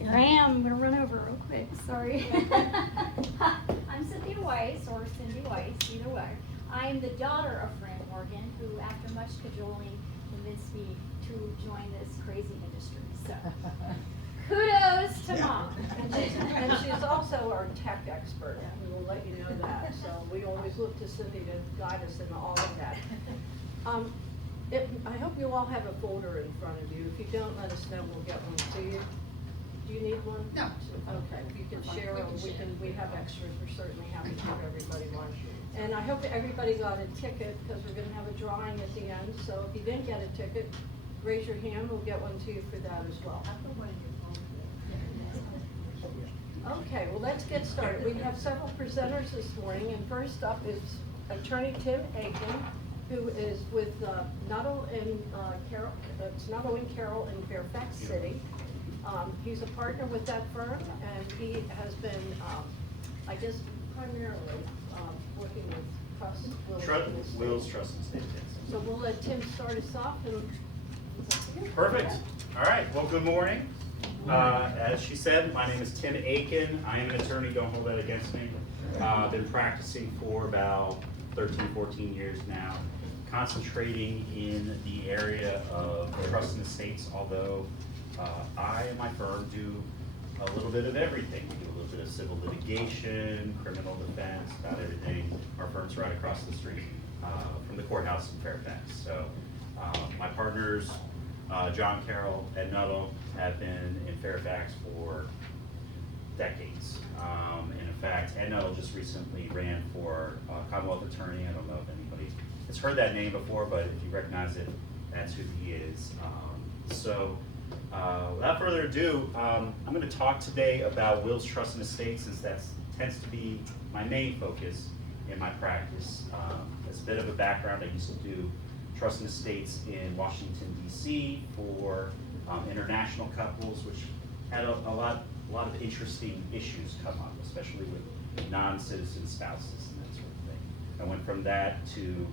Here I am. I'm going to run over real quick. Sorry. I'm Cynthia Weiss, or Cindy Weiss, either way. I am the daughter of Fran Morgan, who, after much cajoling, convinced me to join this crazy industry. So, kudos to Mom. And she's also our tech expert, and we'll let you know that. So we always look to Cindy to guide us in all of that. I hope you all have a folder in front of you. If you don't, let us know. We'll get one to you. Do you need one? No. Okay, if you can share them, we have extras. We're certainly happy to give everybody one. And I hope that everybody got a ticket, because we're gonna have a drawing at the end. So if you didn't get a ticket, raise your hand. We'll get one to you for that as well. Okay, well, let's get started. We have several presenters this morning, and first up is Attorney Tim Aiken, who is with Nuttall and Carroll. It's Nuttall and Carroll in Fairfax City. He's a partner with that firm, and he has been, I guess, primarily working with Wills, Trust, and Estate. So we'll let Tim start us off. Perfect. All right. Well, good morning. As she said, my name is Tim Aiken. I am an attorney. Don't hold that against me. I've been practicing for about 13, 14 years now, concentrating in the area of trust and estates, although I and my firm do a little bit of everything. We do a little bit of civil litigation, criminal defense, about everything. Our firm's right across the street from the courthouse in Fairfax. So my partners, John Carroll and Nuttall, have been in Fairfax for decades. And in fact, Ed Nuttall just recently ran for Commonwealth Attorney. I don't know if anybody has heard that name before, but if you recognize it, that's who he is. Without further ado, I'm going to talk today about wills, trusts, and estates, since that tends to be my main focus in my practice. As a bit of a background, I used to do trust and estates in Washington, D.C. for international couples, which had a lot of interesting issues come up, especially with non-citizen spouses and that sort of thing. I went from that to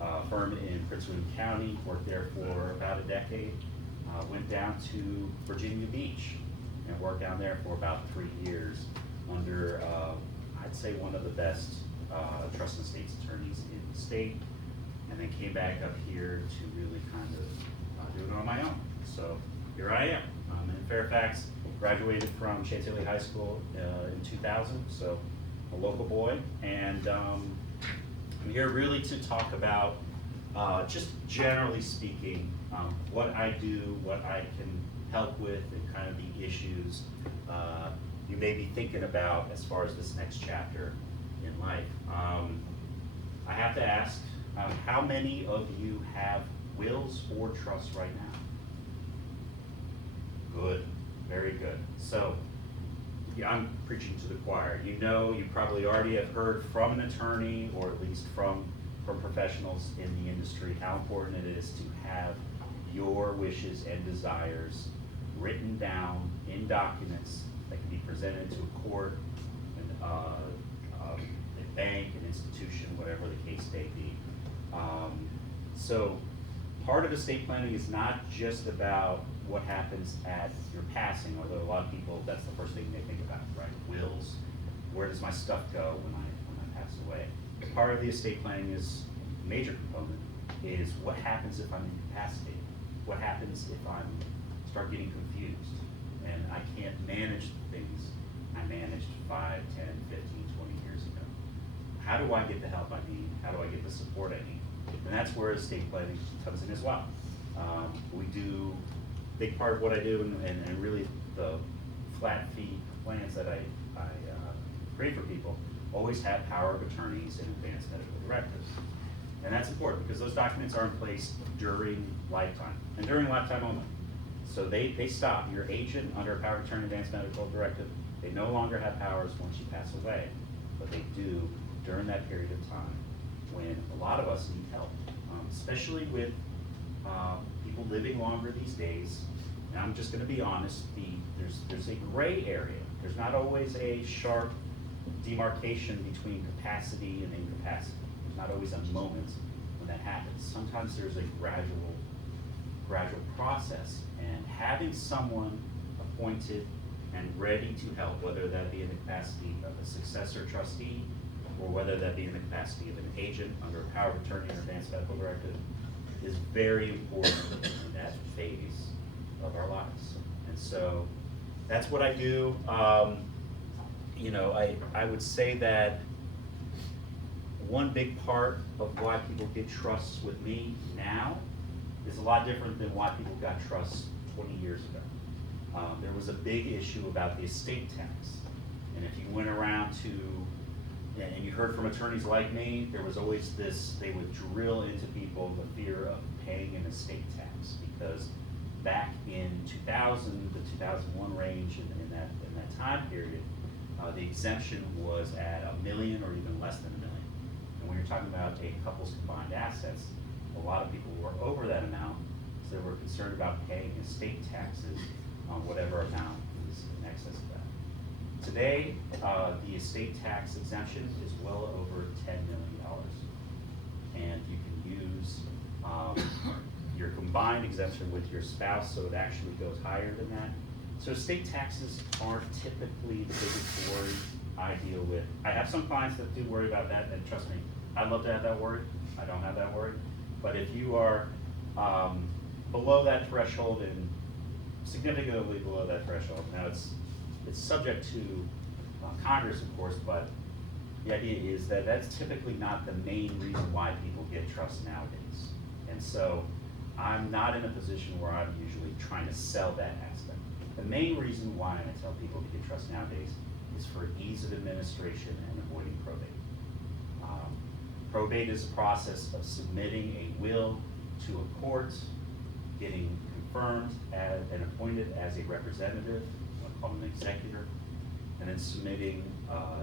a firm in Prince William County, worked there for about a decade, went down to Virginia Beach and worked down there for about 3 years under, I'd say, one of the best trust and estates attorneys in the state, and then came back up here to really kind of do it on my own. So here I am. I'm in Fairfax, graduated from Chantilly High School in 2000, so a local boy, and I'm here really to talk about, just generally speaking, what I do, what I can help with, and kind of the issues you may be thinking about as far as this next chapter in life. I have to ask, how many of you have wills or trusts right now? Good, very good. So, yeah, I'm preaching to the choir. You know, you probably already have heard from an attorney, or at least from professionals in the industry, how important it is to have your wishes and desires written down in documents that can be presented to a court, a bank, an institution, whatever the case may be. So part of estate planning is not just about what happens at your passing, although a lot of people, that's the first thing they think about, right? Wills. Where does my stuff go when I pass away? Part of the estate planning is, a major component, is what happens if I'm incapacitated? What happens if I start getting confused and I can't manage the things I managed 5, 10, 15, 20 years ago? How do I get the help I need? How do I get the support I need? And that's where estate planning comes in as well. We do, big part of what I do, and really the flat fee plans that I create for people always have power of attorneys and advanced medical directives. And that's important because those documents are in place during lifetime, and during lifetime only. So they stop. Your agent under a power of attorney advanced medical directive, they no longer have powers once you pass away, but they do during that period of time when a lot of us need help, especially with people living longer these days. And I'm just going to be honest, there's a gray area. There's not always a sharp demarcation between capacity and incapacity. There's not always a moment when that happens. Sometimes there's a gradual process, and having someone appointed and ready to help, whether that be in the capacity of a successor trustee or whether that be in the capacity of an agent under a power of attorney or advanced medical directive, is very important in that phase of our lives. And so that's what I do. You know, I would say that one big part of why people get trusts with me now is a lot different than why people got trusts 20 years ago. There was a big issue about the estate tax. And if you went around to, and you heard from attorneys like me, there was always this, they would drill into people the fear of paying an estate tax, because back in 2000 to 2001 range, in that time period, the exemption was at $1 million or even less than $1 million. And when you're talking about a couple's combined assets, a lot of people were over that amount, so they were concerned about paying estate taxes on whatever amount is in excess of that. Today, the estate tax exemption is well over $10 million. And you can use your combined exemption with your spouse, so it actually goes higher than that. So estate taxes aren't typically the biggest worry I deal with. I have some clients that do worry about that, and trust me, I'd love to have that worry. I don't have that worry. But if you are below that threshold and significantly below that threshold, now it's subject to Congress, of course, but the idea is that that's typically not the main reason why people get trusts nowadays. And so I'm not in a position where I'm usually trying to sell that aspect. The main reason why I tell people to get trusts nowadays is for ease of administration and avoiding probate. Probate is a process of submitting a will to a court, getting confirmed and appointed as a representative, called an executor, and then submitting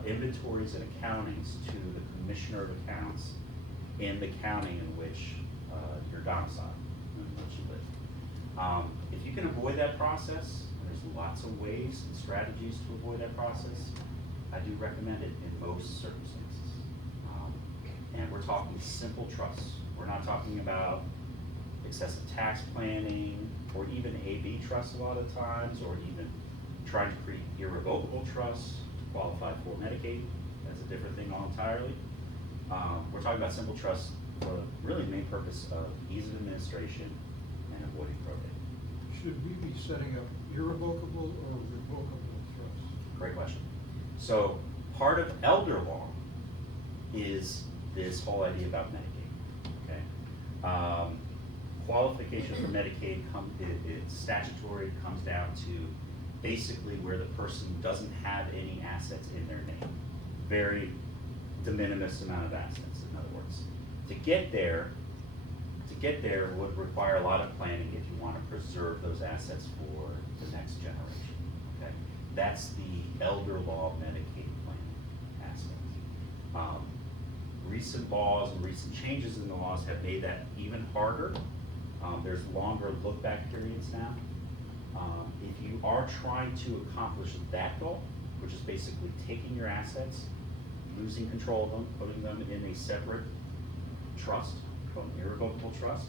inventories and accountings to the Commissioner of Accounts in the county in which you're domiciled, in which you live. If you can avoid that process, there's lots of ways and strategies to avoid that process. I do recommend it in most circumstances. And we're talking simple trusts. We're not talking about excessive tax planning, or even AB trusts a lot of times, or even trying to create irrevocable trusts to qualify for Medicaid. That's a different thing all entirely. We're talking about simple trusts for really the main purpose of ease of administration and avoiding probate. Should we be setting up irrevocable or revocable trusts? Great question. So part of elder law is this whole idea about Medicaid. Okay, qualification for Medicaid it's statutory, comes down to basically where the person doesn't have any assets in their name. Very de minimis amount of assets, in other words. To get there would require a lot of planning if you want to preserve those assets for the next generation. Okay, that's the elder law Medicaid plan aspect. Recent laws and recent changes in the laws have made that even harder. There's longer look-back periods now. If you are trying to accomplish that goal, which is basically taking your assets, losing control of them, putting them in a separate trust, called an irrevocable trust,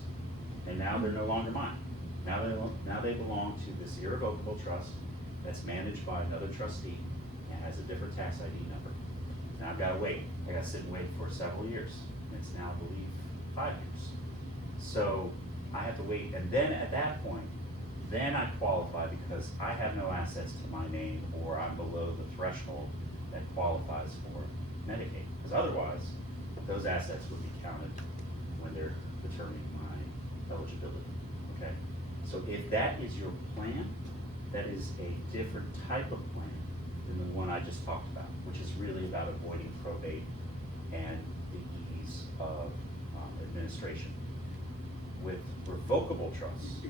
and now they're no longer mine. Now they belong to this irrevocable trust that's managed by another trustee and has a different tax ID number. Now I've got to wait. I got to sit and wait for several years. It's now, I believe, 5 years. So I have to wait, and then at that point, then I qualify because I have no assets to my name, or I'm below the threshold that qualifies for Medicaid. Because otherwise, those assets would be counted when they're determining my eligibility. Okay? So if that is your plan, that is a different type of plan than the one I just talked about, which is really about avoiding probate and the ease of administration. With revocable trusts,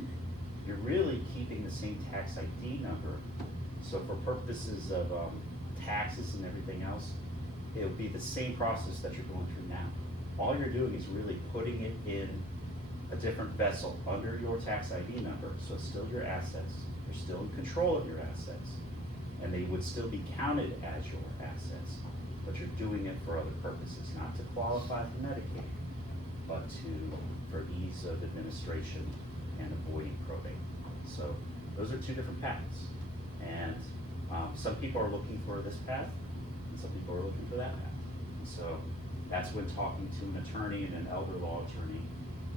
you're really keeping the same tax ID number. So for purposes of taxes and everything else, it would be the same process that you're going through now. All you're doing is really putting it in a different vessel under your tax ID number, so it's still your assets. You're still in control of your assets, and they would still be counted as your assets, but you're doing it for other purposes, not to qualify for Medicaid, but for ease of administration and avoiding probate. So those are two different paths. And Some people are looking for this path, and some people are looking for that path. So that's when talking to an attorney and an elder law attorney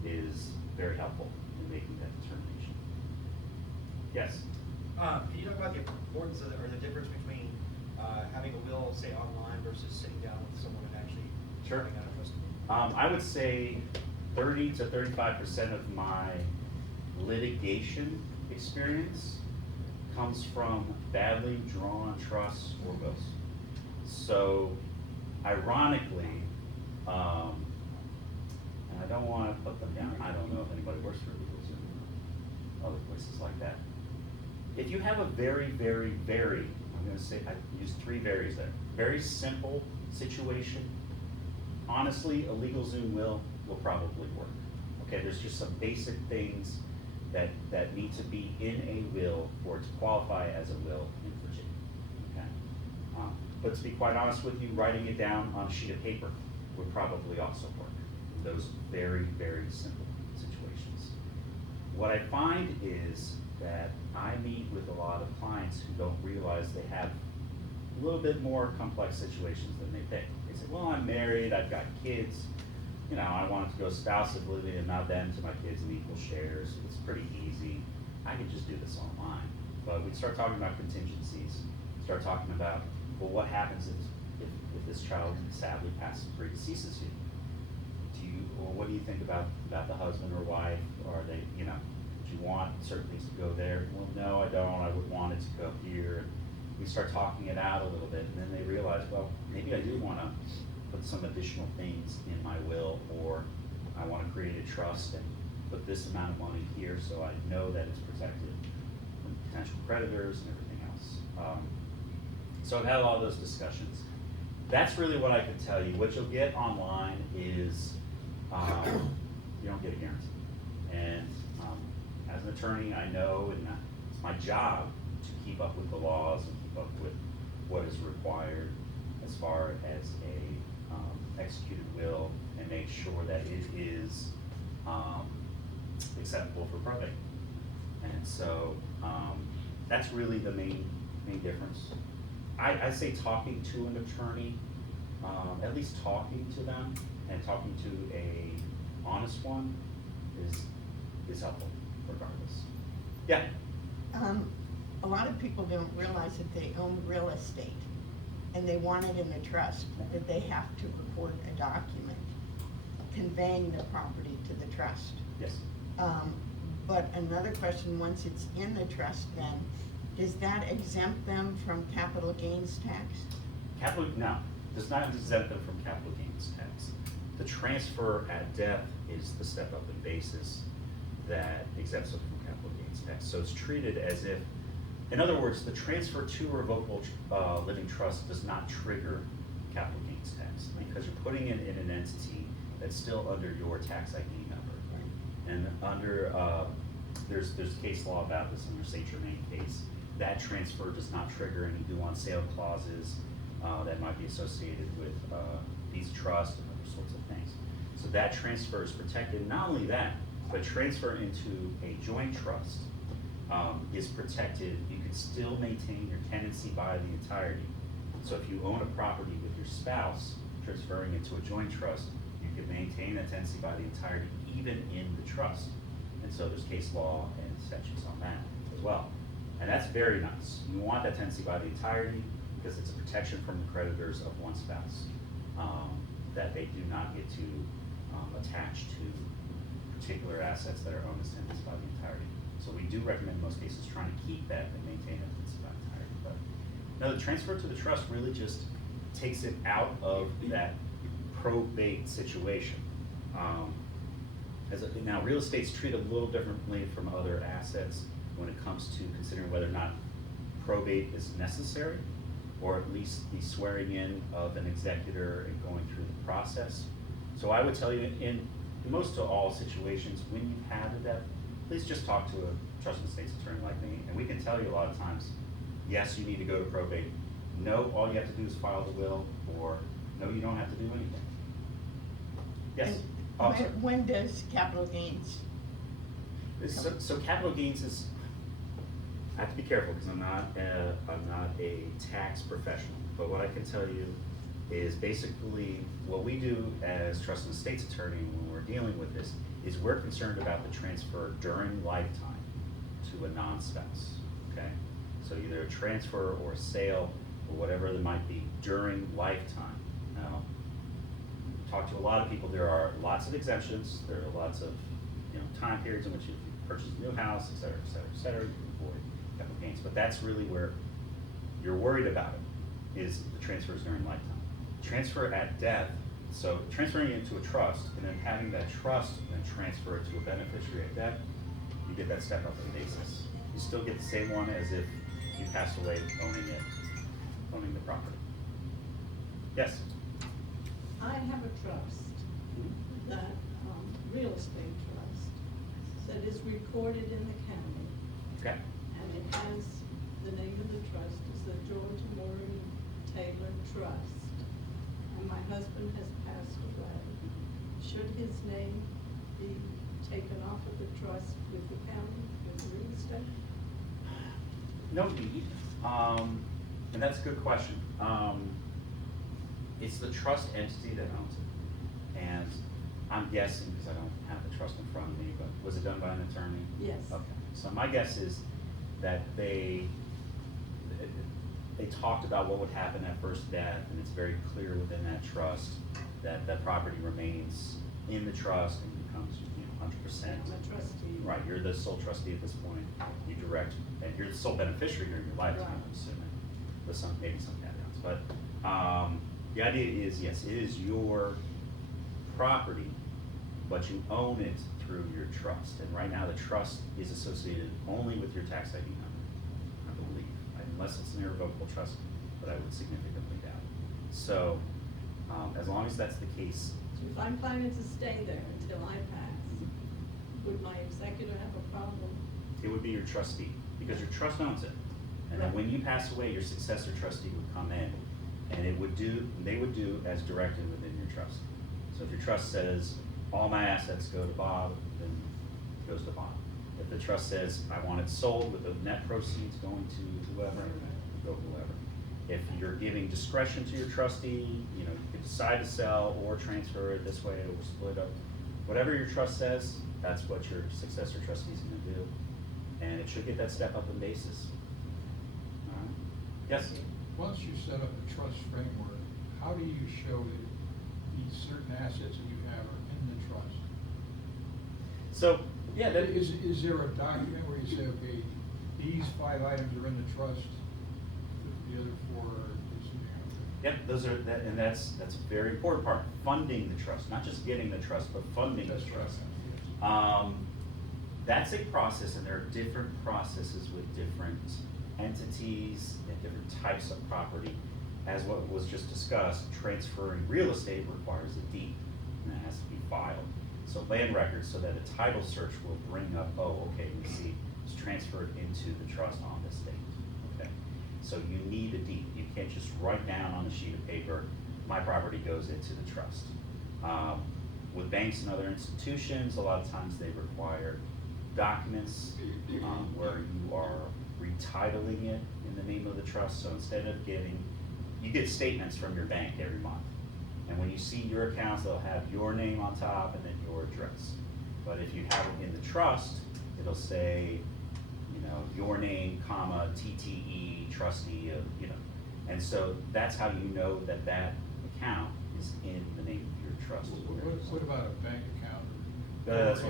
is very helpful in making that determination. Yes? Can you talk about the importance of or the difference between having a will, say, online versus sitting down with someone and actually Sure. carrying out a trust? I would say 30 to 35% of my litigation experience comes from badly drawn trusts or wills. So, ironically, and I don't want to put them down, I don't know if anybody works for LegalZoom or other places like that. If you have a very, very, very, I'm going to say, I use 3 varies there, very simple situation, honestly, a LegalZoom will probably work. Okay, there's just some basic things that need to be in a will for it to qualify as a will in Virginia. Okay, but to be quite honest with you, writing it down on a sheet of paper would probably also work. Those very, very simple situations. What I find is that I meet with a lot of clients who don't realize they have a little bit more complex situations than they think. They say, well, I'm married, I've got kids, you know, I want it to go spousally and not them to my kids in equal shares. It's pretty easy. I could just do this online. But we start talking about contingencies, start talking about, well, what happens if this child sadly passes, predeceases you? Well, what do you think about the husband or wife? Are they, you know, do you want certain things to go there? Well, no, I don't. I would want it to go here. We start talking it out a little bit, and then they realize, well, maybe I do want to put some additional things in my will, or I want to create a trust and put this amount of money here so I know that it's protected from potential creditors and everything else. So I've had a lot of those discussions. That's really what I can tell you. What you'll get online is you don't get a guarantee. And as an attorney, I know, and it's my job to keep up with the laws and keep up with what is required as far as a executed will, and make sure that it is acceptable for probate. And so that's really the main difference. I say talking to an attorney, at least talking to them and talking to a honest one is helpful regardless. Yeah? A lot of people don't realize that they own real estate and they want it in a trust, that they have to report a document conveying the property to the trust. Yes. But another question, once it's in the trust then, does that exempt them from capital gains tax? No, does not exempt them from capital gains tax. The transfer at death is the step up in basis that exempts them from capital gains tax. So it's treated as if, in other words, the transfer to a revocable living trust does not trigger capital gains tax, because you're putting it in an entity that's still under your tax ID number. And under, there's case law about this under St. Germain case. That transfer does not trigger any due on sale clauses that might be associated with these trusts and other sorts of things. So that transfer is protected. Not only that, but transfer into a joint trust is protected. You can still maintain your tenancy by the entirety. So if you own a property with your spouse, transferring into a joint trust, you can maintain a tenancy by the entirety even in the trust. And so there's case law and statutes on that as well. And that's very nice. You want that tenancy by the entirety because it's a protection from the creditors of one spouse, that they do not get to attach to particular assets that are owned as tenants by the entirety. So we do recommend in most cases trying to keep that and maintain that tenancy by the entirety. But no, the transfer to the trust really just takes it out of that probate situation. Now, real estate's treated a little differently from other assets when it comes to considering whether or not probate is necessary, or at least the swearing in of an executor and going through the process. So I would tell you, in most of all situations, when you've had a death, please just talk to a trust and estates attorney like me, and we can tell you a lot of times, yes, you need to go to probate. No, all you have to do is file the will, or no, you don't have to do anything. Yes? And when does capital gains? So capital gains is, I have to be careful because I'm not a tax professional, but what I can tell you is basically what we do as trust and estates attorney when we're dealing with this is we're concerned about the transfer during lifetime to a non-spouse, okay? So either a transfer or a sale or whatever it might be during lifetime. Now, talk to a lot of people, there are lots of exemptions, there are lots of, time periods in which you purchase a new house, et cetera, et cetera, et cetera, you can avoid capital gains, but that's really where you're worried about it, is the transfers during lifetime. Transfer at death, so transferring it into a trust and then having that trust then transfer it to a beneficiary at death, you get that step up in basis. You still get the same one as if you passed away owning the property. Yes? I have a trust, that, real estate trust, that is recorded in the county, Okay. and it has, the name of the trust is the George Murray Taylor Trust. And my husband has passed away. Should his name be taken off of the trust with the county, with the real estate? No need, and that's a good question. It's the trust entity that owns it, and I'm guessing, because I don't have the trust in front of me, but was it done by an attorney? Yes. Okay, so my guess is that they talked about what would happen at first death, and it's very clear within that trust that that property remains in the trust and becomes, 100%. I'm a trustee. Right, you're the sole trustee at this point, you direct, and you're the sole beneficiary during your lifetime, Right. I'm assuming, with maybe some caveats, but, the idea is, yes, it is your property, but you own it through your trust, and right now the trust is associated only with your tax ID number, I believe, unless it's an irrevocable trust, but I would significantly doubt it. So, as long as that's the case, So if I'm planning to stay there until I pass, would my executor have a problem? it would be your trustee, because your trust owns it. And then Right. when you pass away, your successor trustee would come in, and they would do as directed within your trust. So if your trust says, all my assets go to Bob, then it goes to Bob. If the trust says, I want it sold with the net proceeds going to whoever, go whoever. If you're giving discretion to your trustee, you can decide to sell or transfer it this way or split up. Whatever your trust says, that's what your successor trustee is gonna do. And it should get that step up in basis. All right. Yes? Once you set up a trust framework, how do you show that these certain assets that you have are in the trust? So, yeah, that is, Is there a document where you say, okay, these 5 items are in the trust, the other 4 are this and that? yep, and that's a very important part, funding the trust, not just getting the trust, but funding the That's trust. right. That's a process, and there are different processes with different entities and different types of property. As what was just discussed, transferring real estate requires a deed, and it has to be filed. So land records, so that a title search will bring up, oh, okay, we see it's transferred into the trust on this date, okay? So you need a deed. You can't just write down on a sheet of paper, my property goes into the trust. With banks and other institutions, a lot of times they require documents where you are retitling it in the name of the trust. So instead of you get statements from your bank every month. And when you see your accounts, they'll have your name on top and then your address. But if you have it in the trust, it'll say, your name, comma, TTE, trustee of, And so that's how you know that that account is in the name of your trust. What about a bank account? That's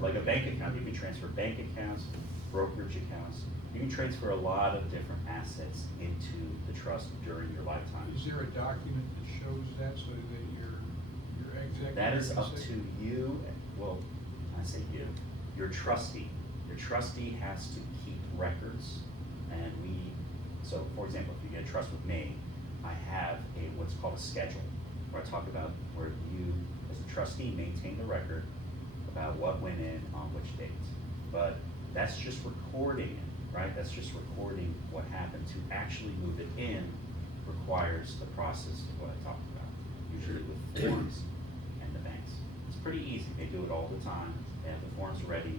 like a bank account, you can transfer bank accounts, brokerage accounts. You can transfer a lot of different assets into the trust during your lifetime. Is there a document that shows that so that your executive? That is can up say- to you, well, I say you, your trustee. Your trustee has to keep records, and so for example, if you get a trust with me, I have what's called a schedule, where I talk about where you, as a trustee, maintain the record about what went in on which date. But that's just recording it, right? That's just recording what happened. To actually move it in requires the process of what I talked about, usually with forms and the banks. It's pretty easy. They do it all the time. They have the forms ready,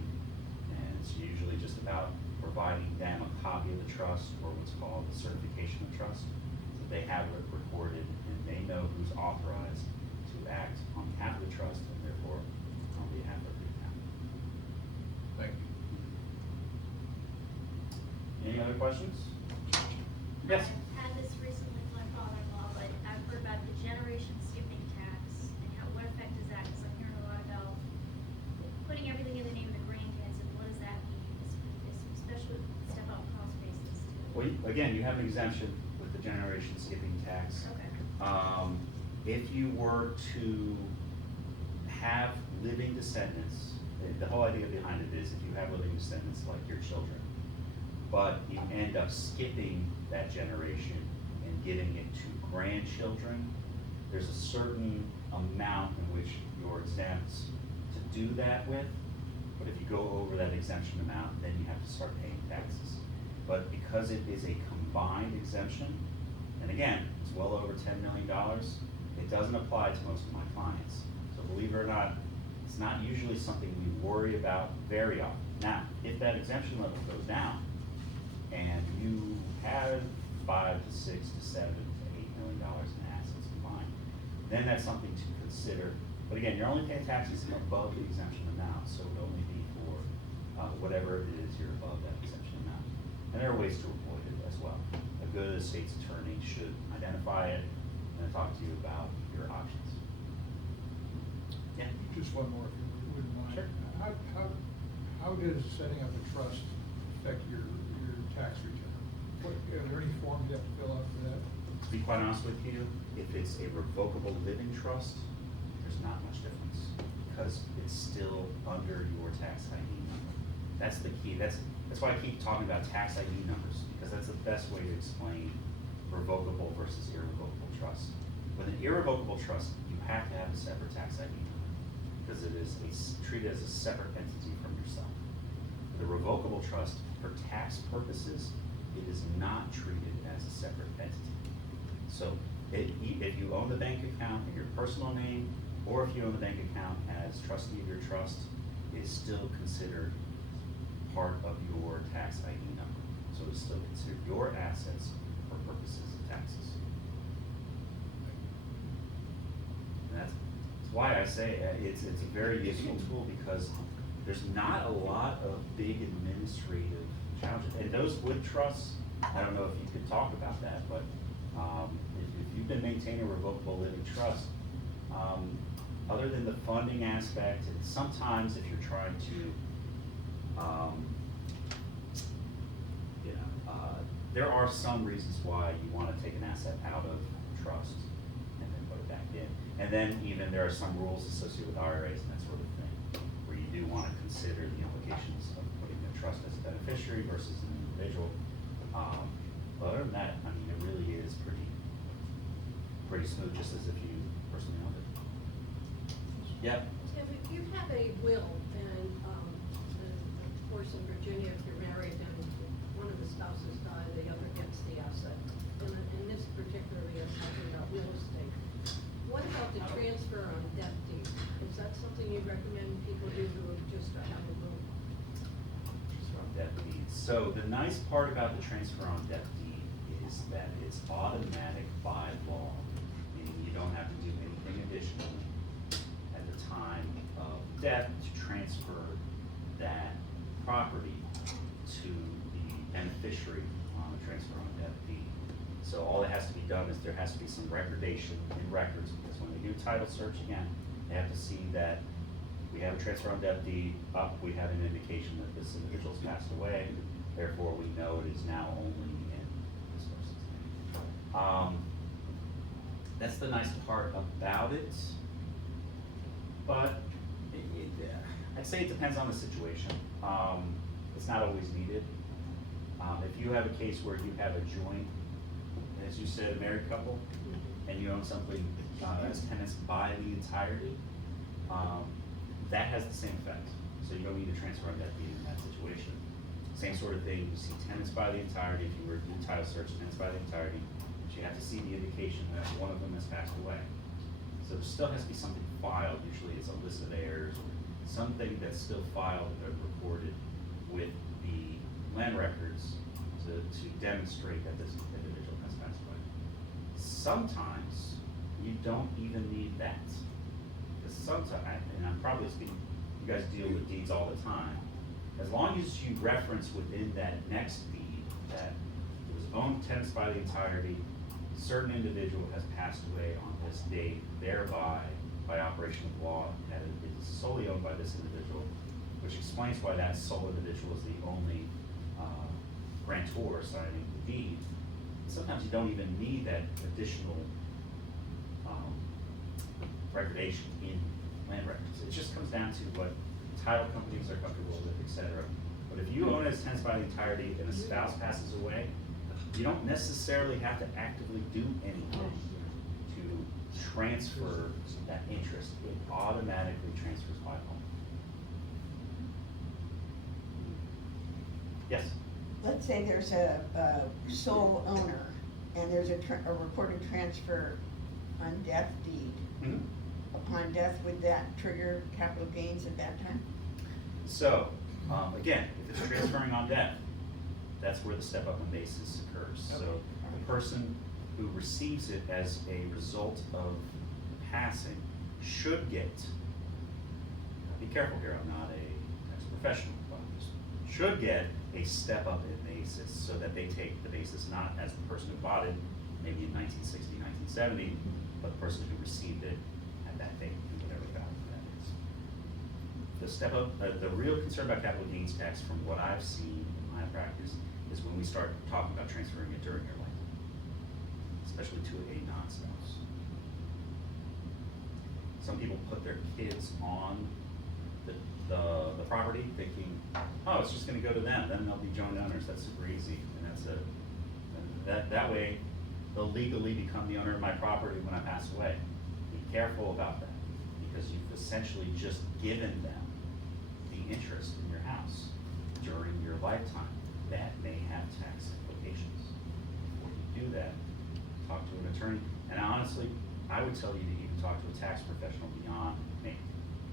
and it's usually just about providing them a copy of the trust, or what's called the certification of trust. So they have it recorded and they know who's authorized to act on behalf of the trust and therefore on behalf of the account. Thank you. Any other questions? Yes? I've had this recently with my father-in-law, but I've heard about the generation skipping tax and how, what effect is that? Because I'm hearing a lot about putting everything in the name of the grandkids, and what does that mean? Especially step up cost basis too. Well, again, you have an exemption with the generation skipping tax. Okay. If you were to have living descendants, the whole idea behind it is if you have living descendants like your children, but you end up skipping that generation and giving it to grandchildren, there's a certain amount in which you're exempt to do that with. But if you go over that exemption amount, then you have to start paying taxes. But because it is a combined exemption, and again, it's well over $10 million, it doesn't apply to most of my clients. So believe it or not, it's not usually something we worry about very often. Now, if that exemption level goes down and you have $5 to $6 to $7 to $8 million in assets combined, then that's something to consider. But again, you're only paying taxes above the exemption amount, so it would only be for whatever it is you're above that exemption amount. And there are ways to avoid it as well. A good estate's attorney should identify it and talk to you about your options. Yeah. Just one more, if you wouldn't mind. Sure. How does setting up a trust affect your tax return? Are there any forms you have to fill out for that? To be quite honest with you, if it's a revocable living trust, there's not much difference because it's still under your tax ID number. That's the key. That's why I keep talking about tax ID numbers, because that's the best way to explain revocable versus irrevocable trust. With an irrevocable trust, you have to have a separate tax ID number because it is treated as a separate entity from yourself. The revocable trust, for tax purposes, it is not treated as a separate entity. So if you own the bank account in your personal name, or if you own the bank account as trustee of your trust, it is still considered part of your tax ID number. So it's still considered your assets for purposes of taxes. And that's why I say it's a very useful tool, because there's not a lot of big administrative challenges. And those with trusts, I don't know if you could talk about that, but if you've been maintaining a revocable living trust, other than the funding aspect, and sometimes if you're trying to, there are some reasons why you want to take an asset out of trust and then put it back in. And then even there are some rules associated with IRAs and that sort of thing, where you do want to consider the implications of putting the trust as a beneficiary versus an individual. But other than that, I mean, it really is pretty smooth, just as if you personally owned it. Yep. Tim, if you have a will, and of course in Virginia, if you're married and one of the spouses die, the other gets the asset. And in this particular, we are talking about real estate. What about the transfer on debt deed? Is that something you recommend people do who just have a will? Transfer on debt deed. So the nice part about the transfer on debt deed is that it's automatic by law, meaning you don't have to do anything additional at the time of death to transfer that property to the beneficiary on the transfer on debt deed. So all that has to be done is there has to be some recordation in records, because when they do title search again, they have to see that we have a transfer on debt deed, we have an indication that this individual's passed away, therefore we know it is now only in this person's name. That's the nice part about it, but I'd say it depends on the situation. It's not always needed. If you have a case where you have a joint, as you said, a married couple, and you own something as tenants by the entirety, that has the same effect. So you don't need to transfer on debt deed in that situation. Same sort of thing, you see tenants by the entirety, if you were to do title search, tenants by the entirety, but you have to see the indication that one of them has passed away. So there still has to be something filed, usually it's a list of heirs, or something that's still filed or recorded with the land records to demonstrate that this individual has passed away. Sometimes you don't even need that. Because sometimes, and I'm probably speaking, you guys deal with deeds all the time. As long as you reference within that next deed that it was owned tenants by the entirety, certain individual has passed away on this date, thereby, by operation of law, that it is solely owned by this individual, which explains why that sole individual is the only grantor signing the deed. Sometimes you don't even need that additional recordation in land records. It just comes down to what title companies are comfortable with, etc. But if you own it as tenants by the entirety and a spouse passes away, you don't necessarily have to actively do anything to transfer that interest. It automatically transfers by law. Yes? Let's say there's a sole owner and there's a recorded transfer on death deed. Mm-hmm. Upon death, would that trigger capital gains at that time? So, again, if it's transferring on death, that's where the step up in basis occurs. So the person who receives it as a result of passing should get, be careful here, I'm not a tax professional, but should get a step up in basis so that they take the basis not as the person who bought it, maybe in 1960, 1970, but the person who received it at that date, whatever value that is. The step up, the real concern about capital gains tax from what I've seen in my practice is when we start talking about transferring it during your life, especially to a non-spouse. Some people put their kids on the property thinking, oh, it's just gonna go to them, then they'll be joint owners, that's super easy, and that way, they'll legally become the owner of my property when I pass away. Be careful about that, because you've essentially just given them the interest in your house during your lifetime. That may have tax implications. Before you do that, talk to an attorney, and honestly, I would tell you to even talk to a tax professional beyond me.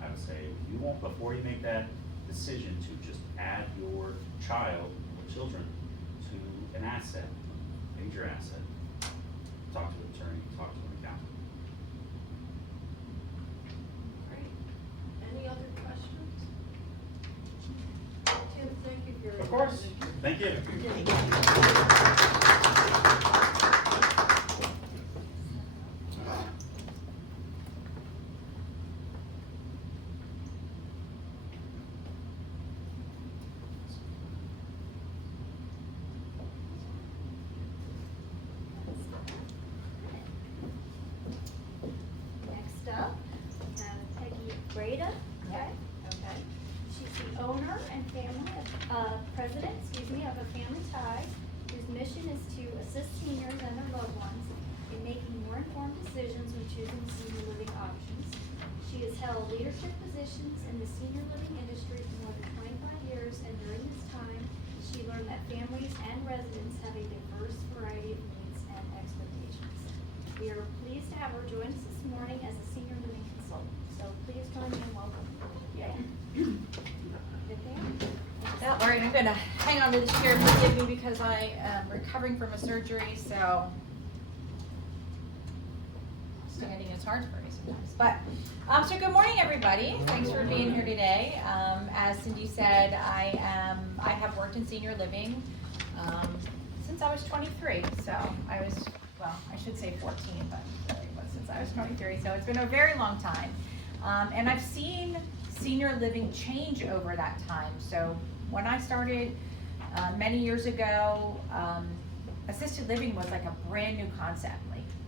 I would say, if you won't, before you make that decision to just add your child or children to an asset, major asset, talk to an attorney, talk to an accountant. Great. Any other questions? Tim, thank you very much. Of course, thank you. Next up, we have Peggy Breda. Okay. She's the owner and president of a family tie whose mission is to assist seniors and their loved ones in making more informed decisions when choosing senior living options. She has held leadership positions in the senior living industry for more than 25 years, and during this time, she learned that families and residents have a diverse variety of needs and expectations. We are pleased to have her join us this morning as a senior living consultant. So please join me in welcoming. Well, all right, I'm gonna hang on to this chair, forgive me, because I am recovering from a surgery, so standing is hard for me sometimes. But, so good morning, everybody. Thanks for being here today. As Cindy said, I have worked in senior living since I was 23. So I was, well, I should say 14, but really it was since I was 23. So it's been a very long time. And I've seen senior living change over that time. So when I started many years ago, assisted living was like a brand new concept.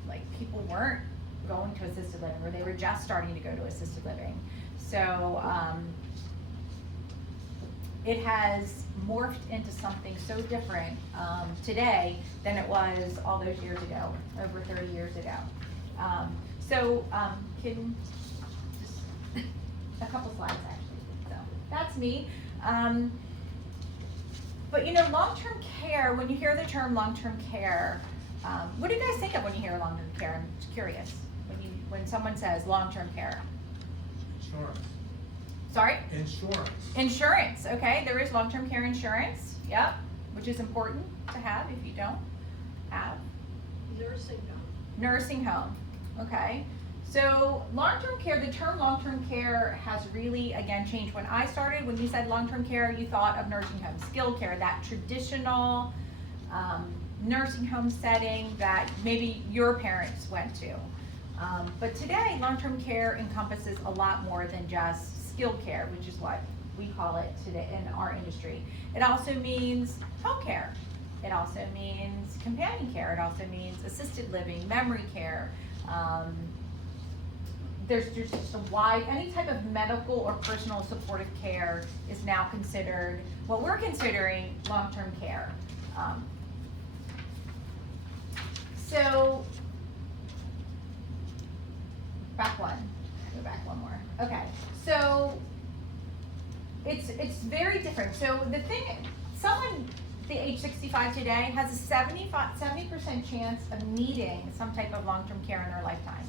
Like people weren't going to assisted living, or they were just starting to go to assisted living. So it has morphed into something so different today than it was all those years ago, over 30 years ago. Can just a couple slides actually. So that's me. But you know, long-term care, when you hear the term long-term care, what do you guys think of when you hear long-term care? I'm just curious. When someone says long-term care. Insurance. Sorry? Insurance. Insurance, okay. There is long-term care insurance. Yep, which is important to have if you don't have. Nursing home. Nursing home, okay. So long-term care, the term long-term care has really, again, changed. When I started, when you said long-term care, you thought of nursing home, skilled care, that traditional nursing home setting that maybe your parents went to. But today, long-term care encompasses a lot more than just skilled care, which is what we call it today in our industry. It also means home care. It also means companion care. It also means assisted living, memory care. There's just a wide, any type of medical or personal supportive care is now considered, what we're considering long-term care. So, back one, go back one more. Okay, so it's very different. So the thing, someone the age 65 today has a 70% chance of needing some type of long-term care in their lifetime.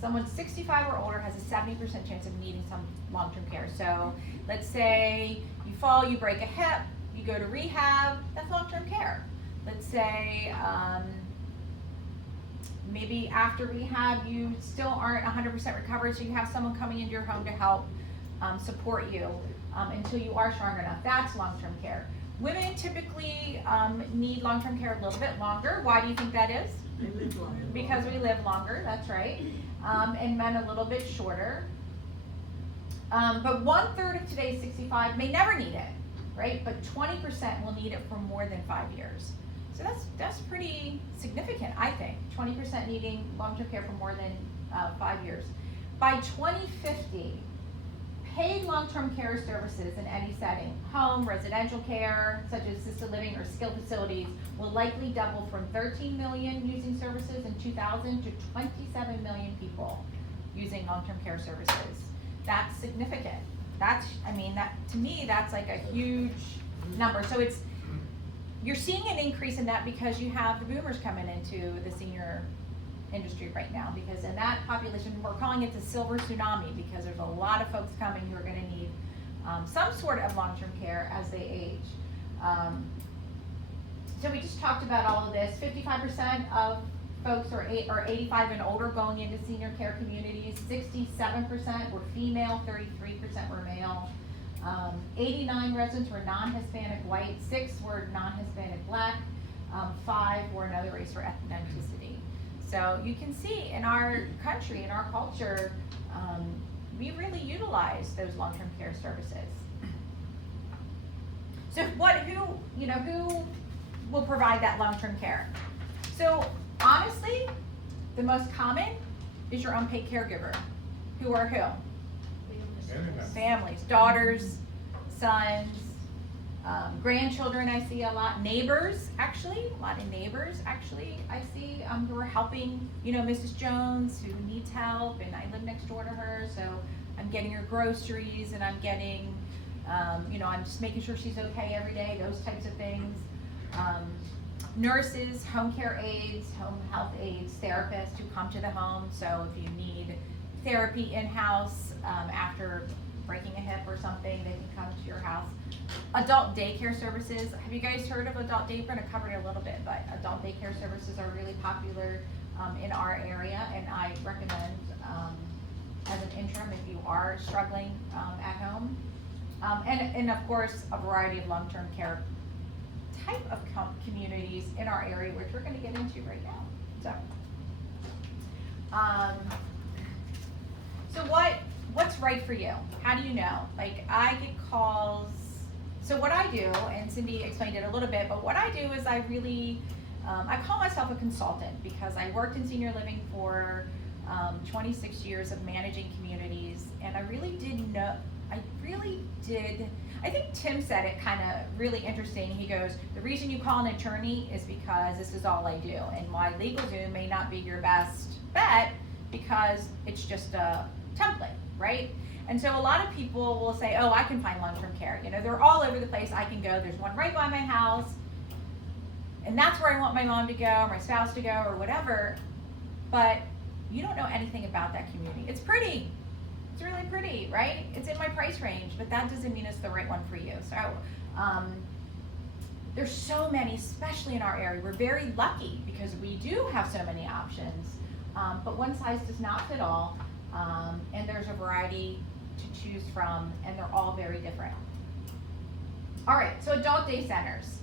Someone 65 or older has a 70% chance of needing some long-term care. So let's say you fall, you break a hip, you go to rehab, that's long-term care. Let's say maybe after rehab you still aren't 100% recovered, so you have someone coming into your home to help support you until you are strong enough. That's long-term care. Women typically need long-term care a little bit longer. Why do you think that is? They live longer. Because we live longer, that's right. And men a little bit shorter. But 1/3 of today's 65 may never need it, right? But 20% will need it for more than 5 years. So that's pretty significant, I think. 20% needing long-term care for more than 5 years. By 2050, paid long-term care services in any setting, home, residential care, such as assisted living or skilled facilities, will likely double from 13 million using services in 2000 to 27 million people using long-term care services. That's significant. That to me, that's like a huge number. So you're seeing an increase in that because you have the boomers coming into the senior industry right now, because in that population, we're calling it the silver tsunami, because there's a lot of folks coming who are going to need some sort of long-term care as they age. So we just talked about all of this. 55% of folks are 85 and older going into senior care communities. 67% were female, 33% were male. 89 residents were non-Hispanic white, 6 were non-Hispanic black, 5 were another race or ethnicity. So you can see in our country, in our culture, we really utilize those long-term care services. So who will provide that long-term care? So honestly, the most common is your unpaid caregiver. Who are who? Families, daughters, sons, grandchildren I see a lot, neighbors actually, a lot of neighbors actually I see who are helping, Mrs. Jones who needs help, and I live next door to her, so I'm getting her groceries and I'm getting, I'm just making sure she's okay every day, those types of things. Nurses, home care aides, home health aides, therapists who come to the home, so if you need therapy in-house after breaking a hip or something, they can come to your house. Adult daycare services. Have you guys heard of adult daycare? We're going to cover it a little bit, but adult daycare services are really popular in our area, and I recommend as an interim if you are struggling at home. And of course, a variety of long-term care type of communities in our area, which we're going to get into right now. So what's right for you? How do you know? Like, I get calls. So what I do, and Cindy explained it a little bit, but what I do is I really, I call myself a consultant because I worked in senior living for 26 years of managing communities, and I think Tim said it kind of really interesting. He goes, the reason you call an attorney is because this is all I do, and why LegalZoom may not be your best bet because it's just a template, right? And so a lot of people will say, oh, I can find long-term care. They're all over the place. I can go. There's one right by my house, and that's where I want my mom to go, or my spouse to go, or whatever. But you don't know anything about that community. It's pretty. It's really pretty, right? It's in my price range, but that doesn't mean it's the right one for you. So There's so many, especially in our area. We're very lucky because we do have so many options, but one size does not fit all, and there's a variety to choose from, and they're all very different. All right, so adult day centers.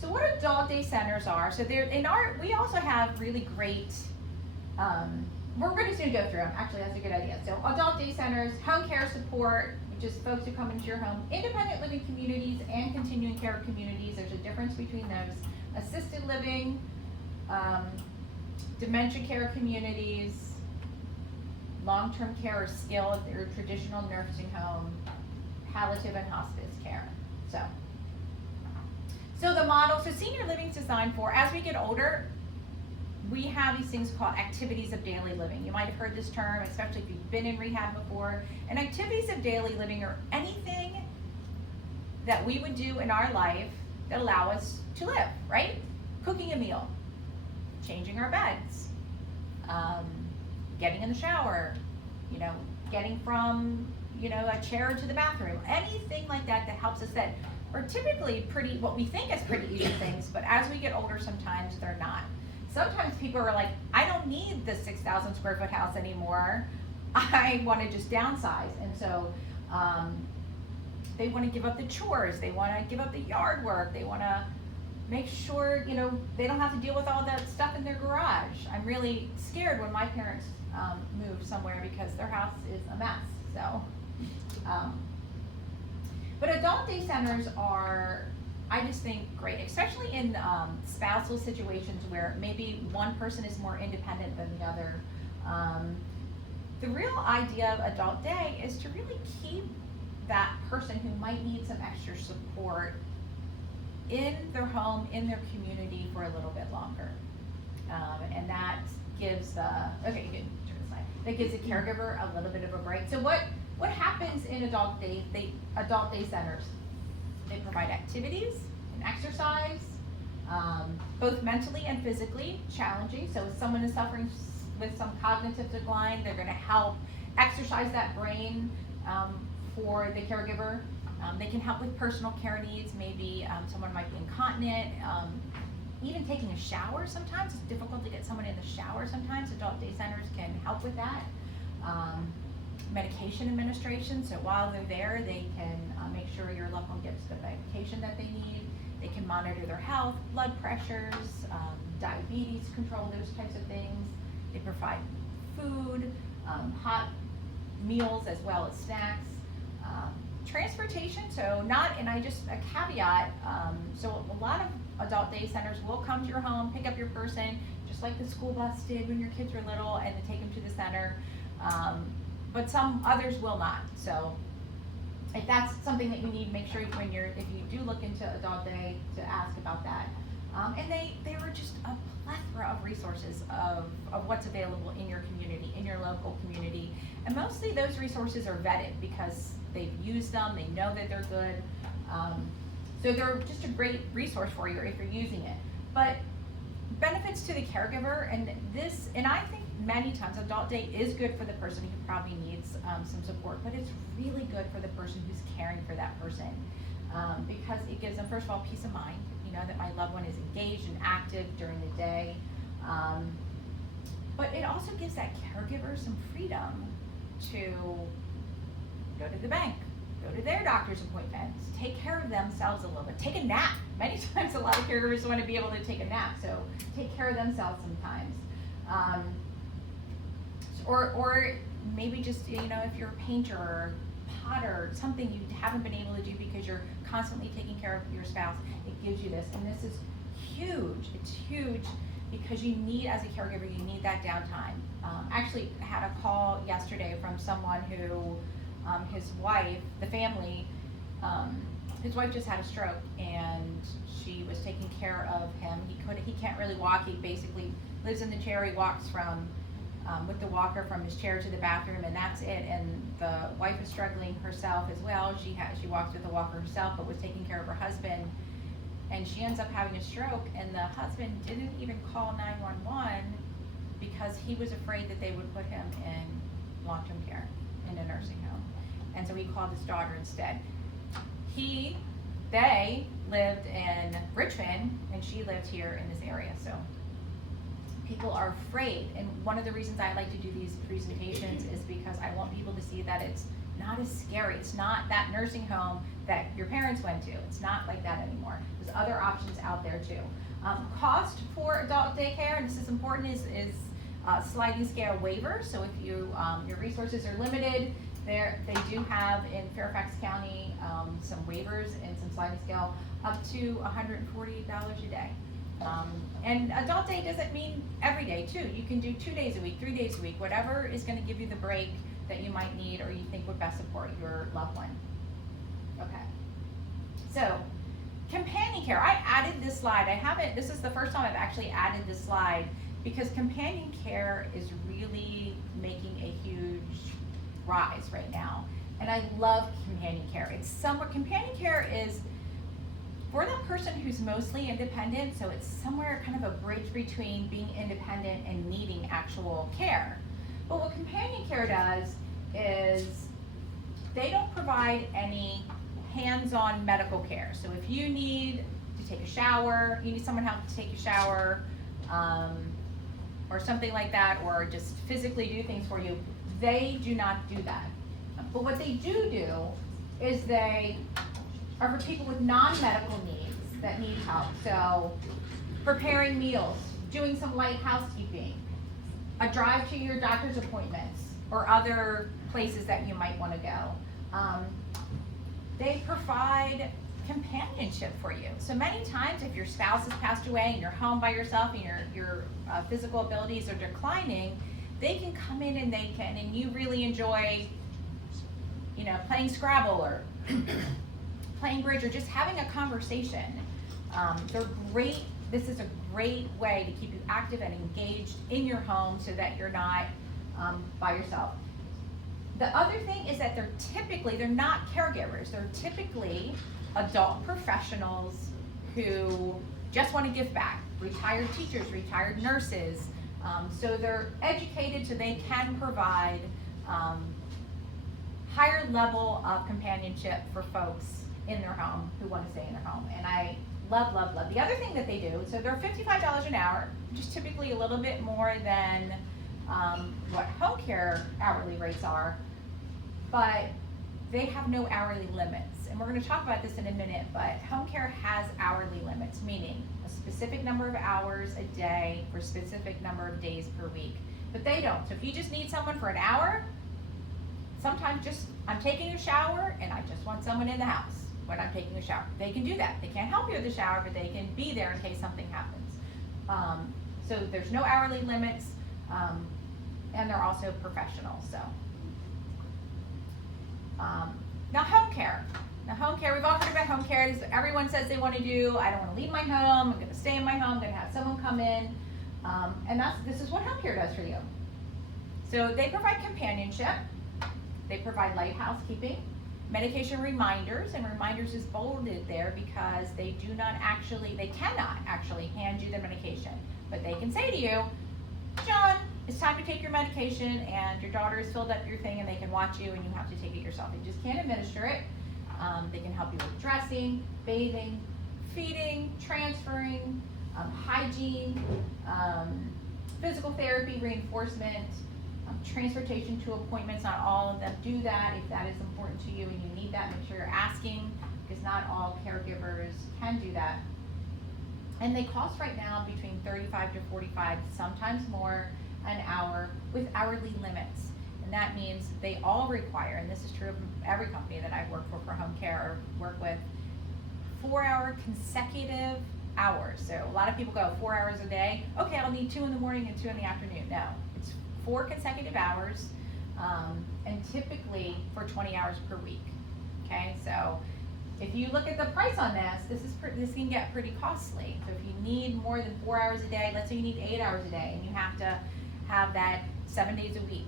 So what adult day centers are, so they're we also have really great, we're going to soon go through them, actually that's a good idea. So adult day centers, home care support, which is folks who come into your home, independent living communities and continuing care communities, there's a difference between those, assisted living, dementia care communities, long-term care or skilled or traditional nursing home, palliative and hospice care. So the model, so senior living is designed for, as we get older, we have these things called activities of daily living. You might have heard this term, especially if you've been in rehab before. And activities of daily living are anything that we would do in our life that allow us to live, right? Cooking a meal, changing our beds, getting in the shower, getting from, a chair to the bathroom, anything like that that helps us that are typically what we think is pretty easy things, but as we get older, sometimes they're not. Sometimes people are like, I don't need the 6,000 square foot house anymore. I want to just downsize. And so they want to give up the chores. They want to give up the yard work. They want to make sure, they don't have to deal with all that stuff in their garage. I'm really scared when my parents moved somewhere because their house is a mess. So, but adult day centers are, I just think, great, especially in spousal situations where maybe one person is more independent than the other. The real idea of adult day is to really keep that person who might need some extra support in their home, in their community for a little bit longer. And that gives okay, you can turn this slide. That gives the caregiver a little bit of a break. So what happens in adult day centers? They provide activities and exercise, both mentally and physically challenging. So if someone is suffering with some cognitive decline, they're going to help exercise that brain for the caregiver. They can help with personal care needs. Maybe someone might be incontinent. Even taking a shower sometimes. It's difficult to get someone in the shower sometimes. Adult day centers can help with that. Medication administration, so while they're there, they can make sure your loved one gets the medication that they need. They can monitor their health, blood pressures, diabetes control, those types of things. They provide food, hot meals as well as snacks. Transportation, so a caveat, so a lot of adult day centers will come to your home, pick up your person, just like the school bus did when your kids were little, and to take them to the center. But some others will not. So if that's something that you need, make sure if you do look into adult day to ask about that. And they were just a plethora of resources of what's available in your community, in your local community. And mostly those resources are vetted because they've used them, they know that they're good. So they're just a great resource for you if you're using it. But benefits to the caregiver, and I think many times adult day is good for the person who probably needs some support, but it's really good for the person who's caring for that person because it gives them, first of all, peace of mind, that my loved one is engaged and active during the day. But it also gives that caregiver some freedom to go to the bank, go to their doctor's appointments, take care of themselves a little bit, take a nap. Many times a lot of caregivers want to be able to take a nap, so take care of themselves sometimes. Or maybe just, if you're a painter or potter, something you haven't been able to do because you're constantly taking care of your spouse, it gives you this. And this is huge. It's huge because you need, as a caregiver, you need that downtime. Actually had a call yesterday from someone who, his wife, the family, his wife just had a stroke and she was taking care of him. He can't really walk. He basically lives in the chair. He walks from with the walker from his chair to the bathroom, and that's it. And the wife is struggling herself as well. She walks with the walker herself, but was taking care of her husband, and she ends up having a stroke. And the husband didn't even call 911 because he was afraid that they would put him in long-term care in a nursing home, and so he called his daughter instead. They lived in Richmond and she lived here in this area, so people are afraid. And one of the reasons I like to do these presentations is because I want people to see that it's not as scary. It's not that nursing home that your parents went to. It's not like that anymore. There's other options out there too. Cost for adult daycare, and this is important, is sliding scale waiver. So if you your resources are limited, they do have in Fairfax County some waivers and some sliding scale up to $140 a day. And adult day doesn't mean every day too. You can do 2 days a week, 3 days a week, whatever is going to give you the break that you might need or you think would best support your loved one. Okay. So, companion care. I added this slide. This is the first time I've actually added this slide because companion care is really making a huge rise right now. And I love companion care. Companion care is for that person who's mostly independent, so it's somewhere kind of a bridge between being independent and needing actual care. But what companion care does is they don't provide any hands-on medical care. So if you need to take a shower, you need someone help to take a shower, or something like that, or just physically do things for you, they do not do that. But what they do is they are for people with non-medical needs that need help. So preparing meals, doing some light housekeeping, a drive to your doctor's appointments, or other places that you might want to go. They provide companionship for you. So many times if your spouse has passed away and you're home by yourself and your physical abilities are declining, they can come in and you really enjoy, playing Scrabble or playing bridge or just having a conversation. They're great. This is a great way to keep you active and engaged in your home so that you're not by yourself. The other thing is that they're not caregivers. They're typically adult professionals who just want to give back. Retired teachers, retired nurses. So they're educated so they can provide higher level of companionship for folks in their home who want to stay in their home. And I love, love, love. The other thing that they do, so they're $55 an hour, which is typically a little bit more than what home care hourly rates are, but they have no hourly limits. And we're going to talk about this in a minute, but home care has hourly limits, meaning a specific number of hours a day for a specific number of days per week. But they don't. So if you just need someone for an hour, sometimes I'm taking a shower and I just want someone in the house when I'm taking a shower. They can do that. They can't help you with the shower, but they can be there in case something happens. So there's no hourly limits, and they're also professional. So now home care. We've all heard about home care. Everyone says they want to do, I don't want to leave my home, I'm going to stay in my home, I'm going to have someone come in. And this is what home care does for you. So they provide companionship, they provide light housekeeping, medication reminders, and reminders is bolded there because they cannot actually hand you the medication. But they can say to you, John, it's time to take your medication, and your daughter has filled up your thing and they can watch you and you have to take it yourself. They just can't administer it. They can help you with dressing, bathing, feeding, transferring, hygiene, physical therapy, reinforcement, transportation to appointments. Not all of them do that. If that is important to you and you need that, make sure you're asking, because not all caregivers can do that. And they cost right now between $35 to $45, sometimes more, an hour with hourly limits. And that means they all require, and this is true of every company that I've worked for home care or work with, 4-hour consecutive hours. So a lot of people go 4 hours a day. Okay, I'll need 2 in the morning and 2 in the afternoon. No, it's 4 consecutive hours, and typically for 20 hours per week. Okay, so if you look at the price on this can get pretty costly. So if you need more than 4 hours a day, let's say you need 8 hours a day, and you have to have that 7 days a week,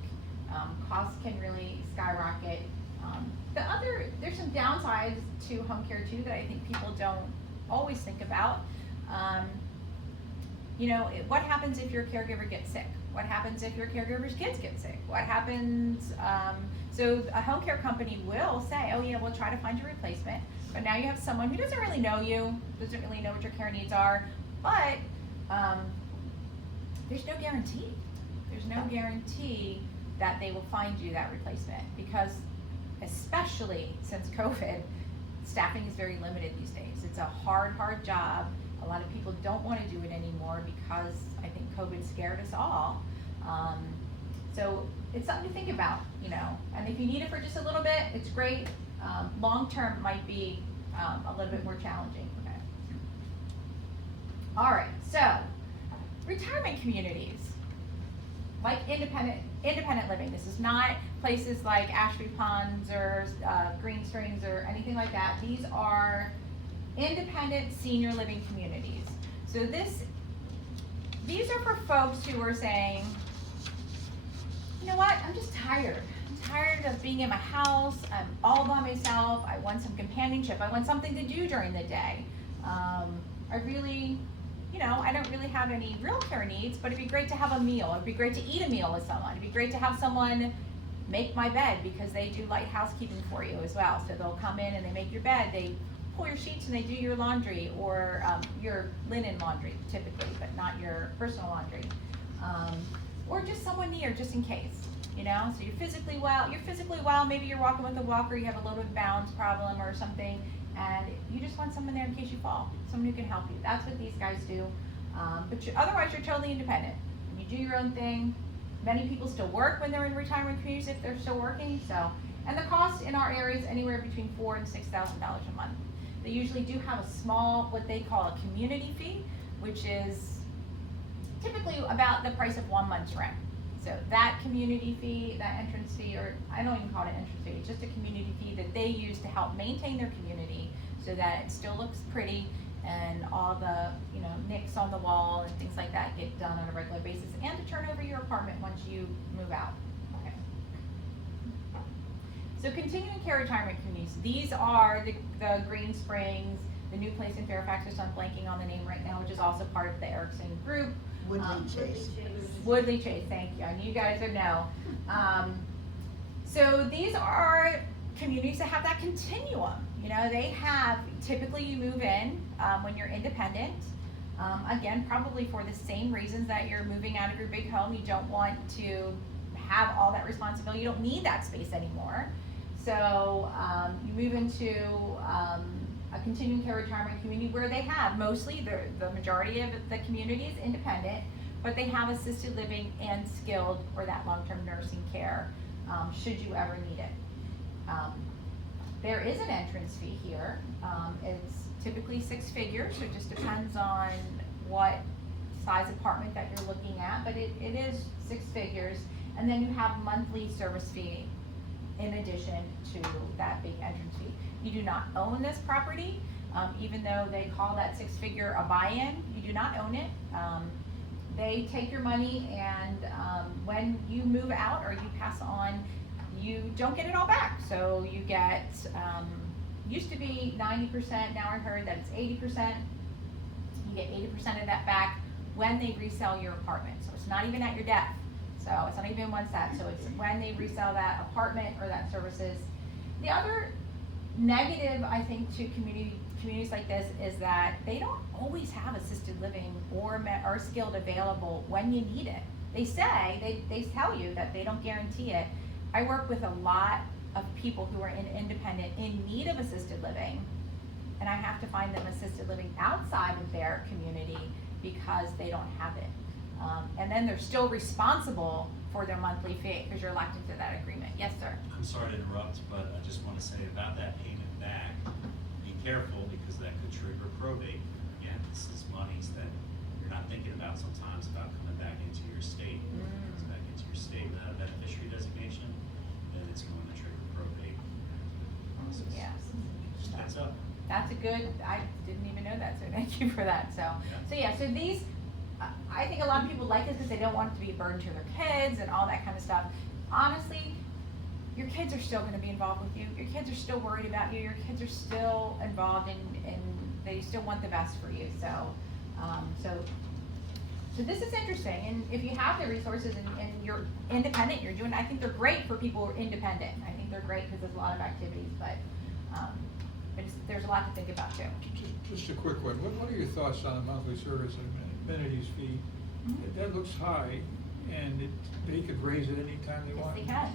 costs can really skyrocket. There's some downsides to home care too that I think people don't always think about. What happens if your caregiver gets sick? What happens if your caregiver's kids get sick? What happens, so a home care company will say, oh yeah, we'll try to find your replacement, but now you have someone who doesn't really know you, doesn't really know what your care needs are, but there's no guarantee. There's no guarantee that they will find you that replacement, because especially since COVID, staffing is very limited these days. It's a hard job. A lot of people don't want to do it anymore because I think COVID scared us all. So it's something to think about, you know, and if you need it for just a little bit, it's great. Long-term might be a little bit more challenging. Okay. All right, so retirement communities, like independent living. This is not places like Ashby Ponds or Green Springs or anything like that. These are independent senior living communities. So these are for folks who are saying, you know what, I'm just tired. I'm tired of being in my house. I'm all by myself. I want some companionship. I want something to do during the day. I really, you know, I don't really have any real care needs, but it'd be great to have a meal. It'd be great to eat a meal with someone. It'd be great to have someone make my bed, because they do light housekeeping for you as well. So they'll come in and they make your bed, they pull your sheets and they do your laundry, or your linen laundry typically, but not your personal laundry. Or just someone near, just in case, you know? So you're physically well, maybe you're walking with a walker, you have a little balance problem or something, and you just want someone there in case you fall, someone who can help you. That's what these guys do. But otherwise, you're totally independent. You do your own thing. Many people still work when they're in retirement communities if they're still working. So, and the cost in our area is anywhere between $4,000 and $6,000 a month. They usually do have a small, what they call a community fee, which is typically about the price of 1 month's rent. So that community fee, that entrance fee, or I don't even call it an entrance fee, it's just a community fee that they use to help maintain their community so that it still looks pretty, and all the, you know, nicks on the wall and things like that get done on a regular basis, and to turn over your apartment once you move out. Okay. So continuing care retirement communities, these are the Green Springs, the new place in Fairfax, which I'm blanking on the name right now, which is also part of the Erickson group. Woodley Chase. Woodley Chase, thank you. I knew you guys would know. So these are communities that have that continuum. You know, they have, typically you move in when you're independent. Again, probably for the same reasons that you're moving out of your big home. You don't want to have all that responsibility. You don't need that space anymore. So you move into a continuing care retirement community where they have mostly, the majority of the community is independent, but they have assisted living and skilled or that long-term nursing care should you ever need it. There is an entrance fee here. It's typically 6 figures, so it just depends on what size apartment that you're looking at, but it is 6 figures. And then you have monthly service fee in addition to that big entrance fee. You do not own this property, even though they call that 6-figure a buy-in. You do not own it. They take your money, and when you move out or you pass on, you don't get it all back. So you get, used to be 90%, now I heard that it's 80%. You get 80% of that back when they resell your apartment. So it's not even at your death. So it's not even once that, so it's when they resell that apartment or that services. The other negative, I think, to communities like this is that they don't always have assisted living or skilled available when you need it. They say, they tell you that they don't guarantee it. I work with a lot of people who are independent in need of assisted living, and I have to find them assisted living outside of their community because they don't have it. And then they're still responsible for their monthly fee because you're locked into that agreement. Yes, sir? I'm sorry to interrupt, but I just want to say about that payment back, be careful because that could trigger probate. Again, this is monies that you're not thinking about sometimes about coming back into your state. It's back into your state beneficiary designation, then it's going to trigger probate process. Yes. Just heads up. That's a good, I didn't even know that, so thank you for that. So so these, I think a lot of people like this because they don't want it to be a burden to their kids and all that kind of stuff. Honestly, your kids are still going to be involved with you. Your kids are still worried about you. Your kids are still involved and they still want the best for you. So, so So this is interesting, and if you have the resources and you're independent, you're doing, I think they're great for people who are independent. I think they're great because there's a lot of activities, but there's a lot to think about too. Just a quick one. What are your thoughts on the monthly service and amenities fee? Mhm. That looks high, and they could raise it anytime they Yes, want. they can,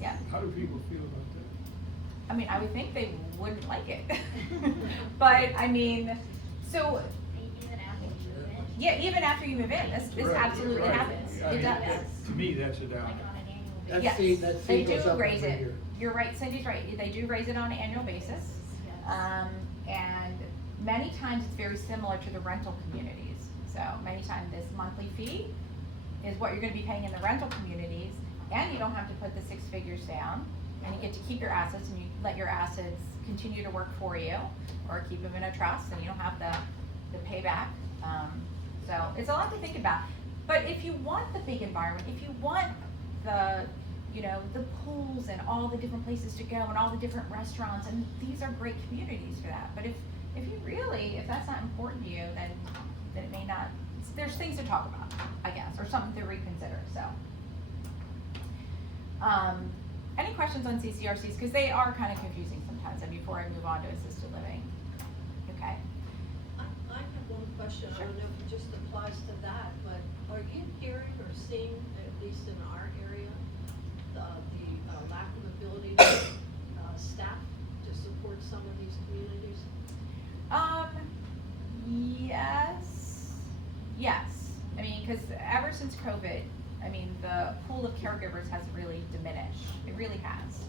yeah. How do people feel about that? I mean, I would think they wouldn't like it. But, I mean, so, Even after you move in. yeah, even after you move in, this Right, absolutely right. happens. I It mean, does. To me, that's a Like down. on an annual That basis. Yes, fee they goes do up raise every it. year. You're right, Cindy's right. They do raise it on an annual basis. Yes. And many times it's very similar to the rental communities. So many times this monthly fee is what you're gonna be paying in the rental communities, and you don't have to put the 6 figures down, and you get to keep your assets, and you let your assets continue to work for you, or keep them in a trust, and you don't have the payback. So it's a lot to think about. But if you want the big environment, if you want the, you know, the pools and all the different places to go and all the different restaurants, and these are great communities for that. But if you really, if that's not important to you, then it may not, there's things to talk about, I guess, or something to reconsider, so. Any questions on CCRCs? Because they are kind of confusing sometimes, and before I move on to assisted living. Okay. I have one question, I Sure. don't know if it just applies to that, but are you hearing or seeing, at least in our area, the lack of ability of staff to support some of these communities? Yes. I mean, because ever since COVID, I mean, the pool of caregivers has really diminished. It really has.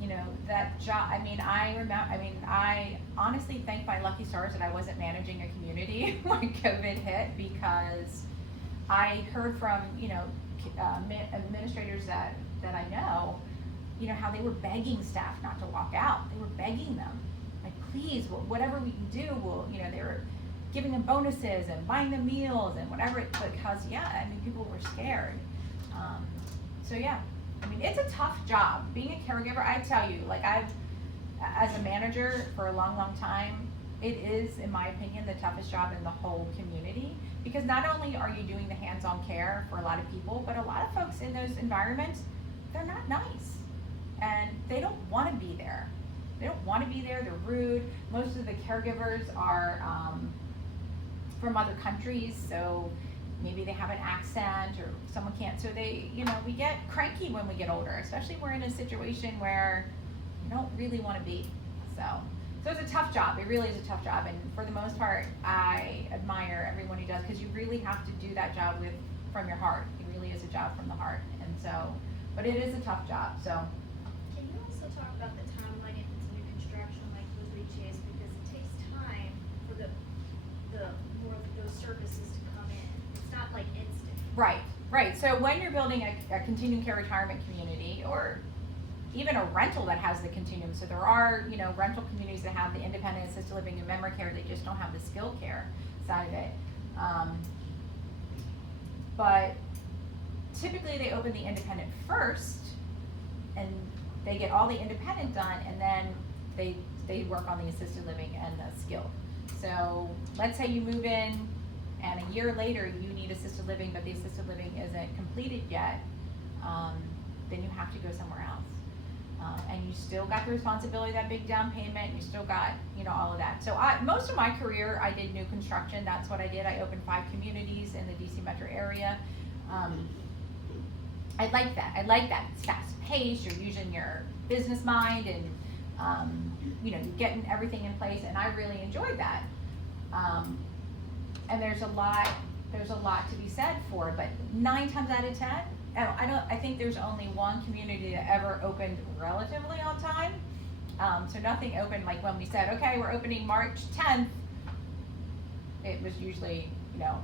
You know, that job, I honestly thank my lucky stars that I wasn't managing a community when COVID hit, because I heard from, you know, administrators that I know, you know, how they were begging staff not to walk out. They were begging them, like, please, whatever we can do, you know, they were giving them bonuses and buying them meals and whatever, because, yeah, I mean, people were scared. So, yeah, I mean, it's a tough job. Being a caregiver, I tell you, like, as a manager for a long, long time, it is, in my opinion, the toughest job in the whole community, because not only are you doing the hands-on care for a lot of people, but a lot of folks in those environments, they're not nice, and they don't want to be there. They don't want to be there. They're rude. Most of the caregivers are from other countries, so maybe they have an accent or someone can't. So they, you know, we get cranky when we get older, especially we're in a situation where you don't really want to be. So it's a tough job. It really is a tough job, and for the most part, I admire everyone who does, because you really have to do that job from your heart. It really is a job from the heart, and so, but it is a tough job. So. Can you also talk about the timeline if it's new construction like with Chase, because it takes time for the more of those services to come in. It's not like instant. Right. So when you're building a continuing care retirement community, or even a rental that has the continuum, so there are, you know, rental communities that have the independent assisted living and memory care, they just don't have the skilled care side of it. But typically they open the independent first, and they get all the independent done, and then they work on the assisted living and the skilled. So let's say you move in, and a year later you need assisted living, but the assisted living isn't completed yet, then you have to go somewhere else. And you still got the responsibility of that big down payment, you still got, you know, all of that. So most of my career, I did new construction. That's what I did. I opened 5 communities in the DC metro area. I like that. It's fast paced, you're using your business mind, and you know, you're getting everything in place, and I really enjoyed that. And there's a lot to be said for it, but 9 times out of 10, I think there's only one community that ever opened relatively on time. So nothing opened, like when we said, okay, we're opening March 10th, it was usually, you know,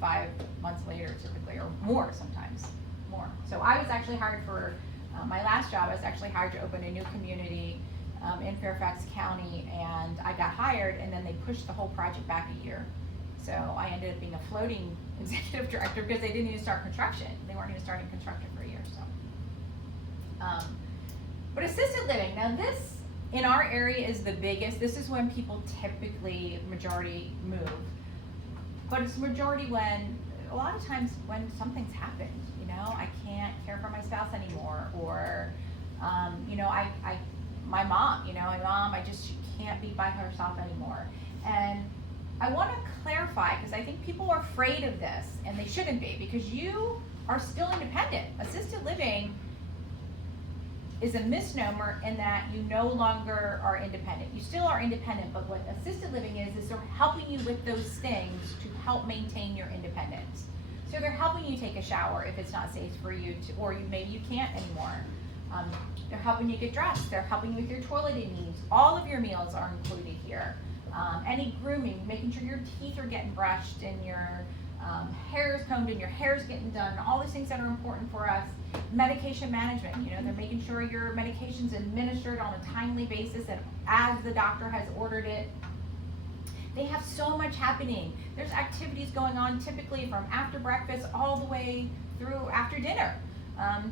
5 months later typically, or more sometimes, more. So I was actually hired for, my last job, I was actually hired to open a new community in Fairfax County, and I got hired, and then they pushed the whole project back a year. So I ended up being a floating executive director, because they didn't even start construction. They weren't even starting construction for a year, so. But assisted living, now this, in our area, is the biggest. This is when people typically, majority, move. But it's majority when, a lot of times when something's happened, you know, I can't care for my spouse anymore, or, you know, my mom, she can't be by herself anymore. And I wanna clarify, because I think people are afraid of this, and they shouldn't be, because you are still independent. Assisted living is a misnomer in that you no longer are independent. You still are independent, but what assisted living is they're helping you with those things to help maintain your independence. So they're helping you take a shower if it's not safe for you to, or maybe you can't anymore. They're helping you get dressed. They're helping you with your toileting needs. All of your meals are included here. Any grooming, making sure your teeth are getting brushed and your hair is combed and your hair is getting done. All these things that are important for us. Medication management, you know, they're making sure your medication's administered on a timely basis and as the doctor has ordered it. They have so much happening. There's activities going on typically from after breakfast all the way through after dinner.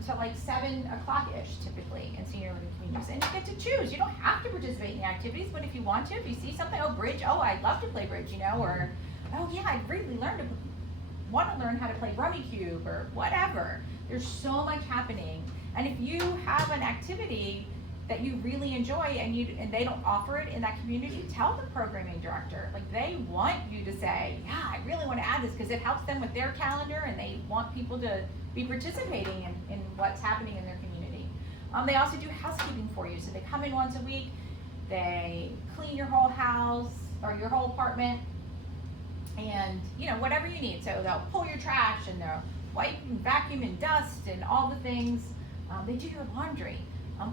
To like 7 o'clock-ish typically in senior living communities. And you get to choose. You don't have to participate in the activities, but if you want to, if you see something, oh, bridge, oh, I'd love to play bridge, you know, or, oh yeah, I'd really want to learn how to play Rummy Cube or whatever. There's so much happening. And if you have an activity that you really enjoy and they don't offer it in that community, tell the programming director. Like, they want you to say, yeah, I really want to add this because it helps them with their calendar and they want people to be participating in what's happening in their community. They also do housekeeping for you. So they come in once a week, they clean your whole house or your whole apartment and, you know, whatever you need. So they'll pull your trash and they'll wipe and vacuum and dust and all the things. They do your laundry.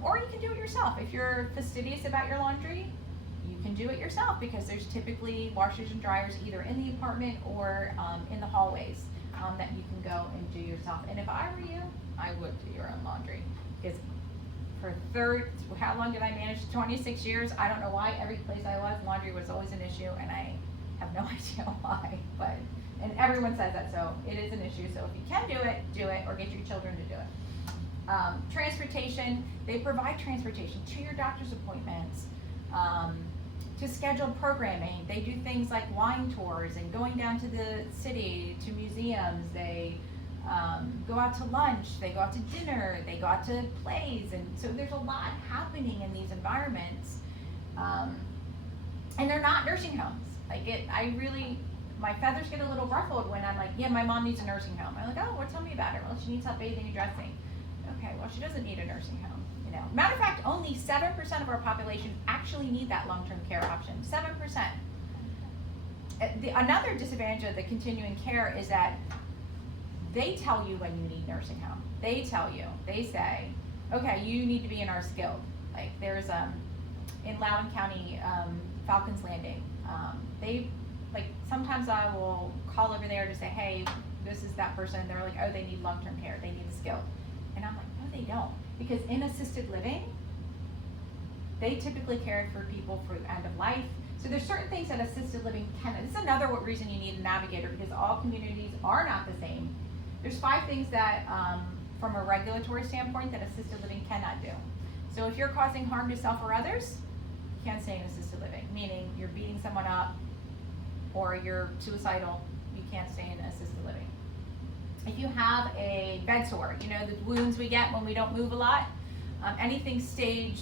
Or you can do it yourself. If you're fastidious about your laundry, you can do it yourself because there's typically washers and dryers either in the apartment or in the hallways that you can go and do yourself. And if I were you, I would do your own laundry. Because how long did I manage? 26 years. I don't know why every place I was, laundry was always an issue, and I have no idea why. And everyone says that, so it is an issue. So if you can do it, or get your children to do it. Transportation, they provide transportation to your doctor's appointments, to scheduled programming. They do things like wine tours and going down to the city, to museums. They go out to lunch, they go out to dinner, they go out to plays, and so there's a lot happening in these environments. And they're not nursing homes. My feathers get a little ruffled when I'm like, yeah, my mom needs a nursing home. I'm like, oh, well, tell me about it. Well, she needs help bathing and dressing. Okay, well, she doesn't need a nursing home, you know. Matter of fact, only 7% of our population actually need that long-term care option, 7%. Another disadvantage of the continuing care is that they tell you when you need nursing home. They tell you, they say, okay, you need to be in our skilled. Like there's, in Loudoun County, Falcons Landing, sometimes I will call over there to say, hey, this is that person. They're like, oh, they need long-term care, they need a skilled. And I'm like, no, they don't. Because in assisted living, they typically care for people for the end of life. So there's certain things that assisted living can, this is another reason you need a navigator, because all communities are not the same. There's 5 things that, from a regulatory standpoint, that assisted living cannot do. So if you're causing harm to self or others, you can't stay in assisted living, meaning you're beating someone up or you're suicidal, you can't stay in assisted living. If you have a bed sore, you know, the wounds we get when we don't move a lot, anything stage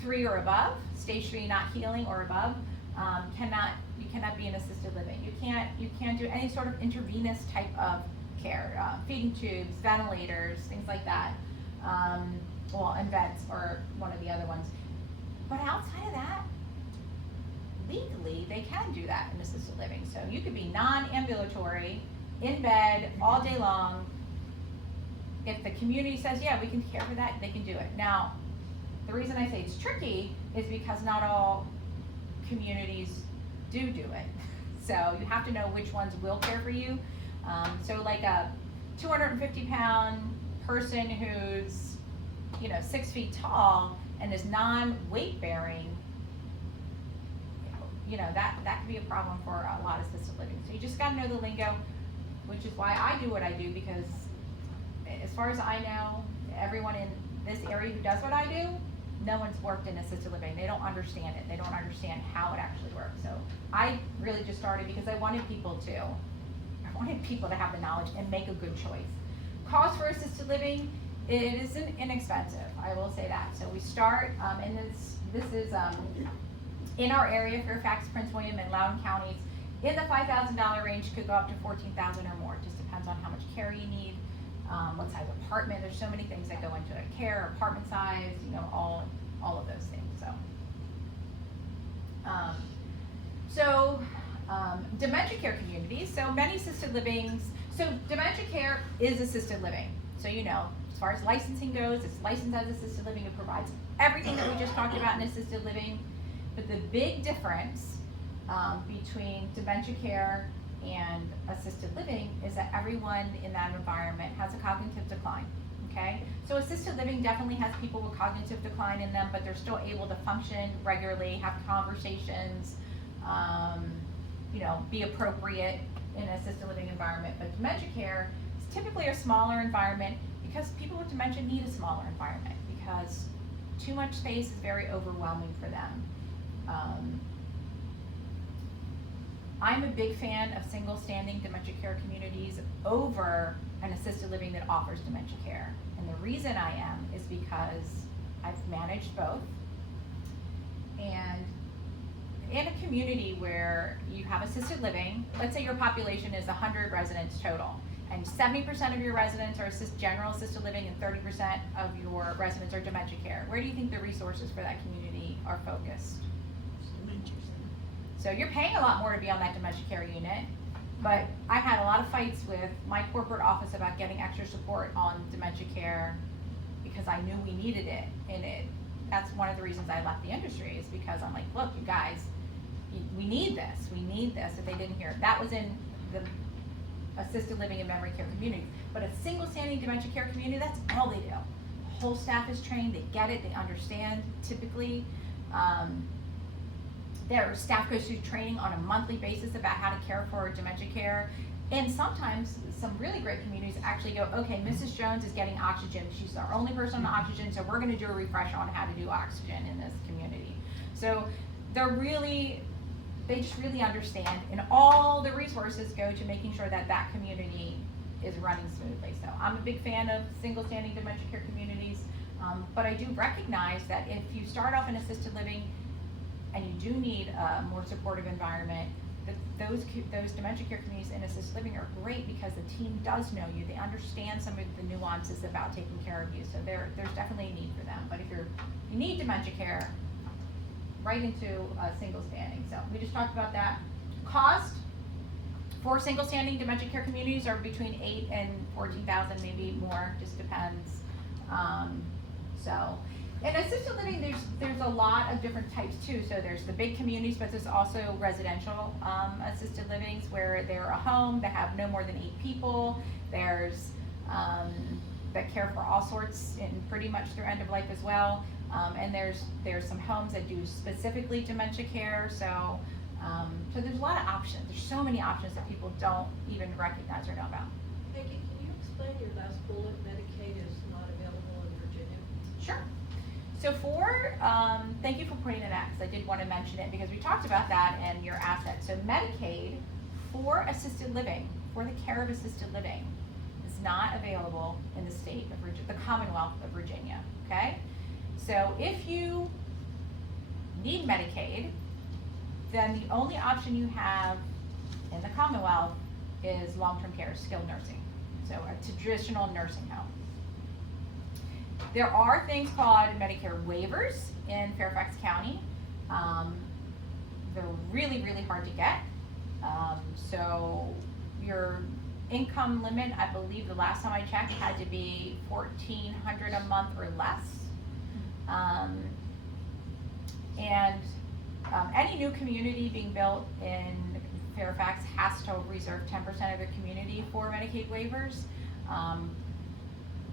3 or above, stage 3 not healing or above, you cannot be in assisted living. You can't do any sort of intravenous type of care, feeding tubes, ventilators, things like that. And vents are one of the other ones. But outside of that, legally, they can do that in assisted living. So you could be non-ambulatory, in bed, all day long. If the community says, yeah, we can care for that, they can do it. Now, the reason I say it's tricky is because not all communities do it. So you have to know which ones will care for you. So like a 250-pound person who's, 6 feet tall and is non-weight bearing, that could be a problem for a lot of assisted living. So you just gotta know the lingo, which is why I do what I do, because as far as I know, everyone in this area who does what I do no one's worked in assisted living, they don't understand it, they don't understand how it actually works. So I really just started because I wanted people to have the knowledge and make a good choice. Cost for assisted living, it isn't inexpensive, I will say that. So we start, and this is in our area, Fairfax, Prince William, and Loudoun counties, in the $5,000 range, could go up to $14,000 or more. It just depends on how much care you need, what size apartment. There's so many things that go into it. Care, apartment size, you know, all of those things. Dementia care communities. So many assisted livings. So dementia care is assisted living. So you know, as far as licensing goes, it's licensed as assisted living. It provides everything that we just talked about in assisted living. But the big difference between dementia care and assisted living is that everyone in that environment has a cognitive decline, okay? So assisted living definitely has people with cognitive decline in them, but they're still able to function regularly, have conversations, you know, be appropriate in an assisted living environment. But dementia care is typically a smaller environment because people with dementia need a smaller environment because too much space is very overwhelming for them. I'm a big fan of single standing dementia care communities over an assisted living that offers dementia care. And the reason I am is because I've managed both. And in a community where you have assisted living, let's say your population is 100 residents total, and 70% of your residents are general assisted living and 30% of your residents are dementia care. Where do you think the resources for that community are focused? So you're paying a lot more to be on that dementia care unit, but I had a lot of fights with my corporate office about getting extra support on dementia care because I knew we needed it, and that's one of the reasons I left the industry, is because I'm like, look, you guys, we need this, if they didn't hear it. That was in the assisted living and memory care community. But a single standing dementia care community, that's all they do. The whole staff is trained, they get it, they understand typically. Their staff goes through training on a monthly basis about how to care for dementia care. And sometimes some really great communities actually go, okay, Mrs. Jones is getting oxygen. She's our only person on oxygen, so we're gonna do a refresher on how to do oxygen in this community. So they just really understand, and all the resources go to making sure that that community is running smoothly. So I'm a big fan of single standing dementia care communities, but I do recognize that if you start off in assisted living, and you do need a more supportive environment, those dementia care communities in assisted living are great because the team does know you. They understand some of the nuances about taking care of you. So there's definitely a need for them. But if you need dementia care, right into a single standing. So we just talked about that. Cost for single standing dementia care communities are between $8,000 and $14,000, maybe more, just depends. In assisted living, there's a lot of different types too. So there's the big communities, but there's also residential assisted livings where they're a home that have no more than 8 people. There's that care for all sorts and pretty much through end of life as well. And there's some homes that do specifically dementia care. So there's a lot of options. There's so many options that people don't even recognize or know about. Peggy, can you explain your last bullet? Medicaid is not available in Virginia. Sure. So thank you for pointing it out, because I did want to mention it because we talked about that and your assets. So Medicaid for assisted living, for the care of assisted living, is not available in the state of Virginia, the Commonwealth of Virginia, okay? So if you need Medicaid, then the only option you have in the Commonwealth is long-term care, skilled nursing, so a traditional nursing home. There are things called Medicare waivers in Fairfax County. They're really, really hard to get. So your income limit, I believe the last time I checked, had to be $1,400 a month or less. Any new community being built in Fairfax has to reserve 10% of their community for Medicaid waivers.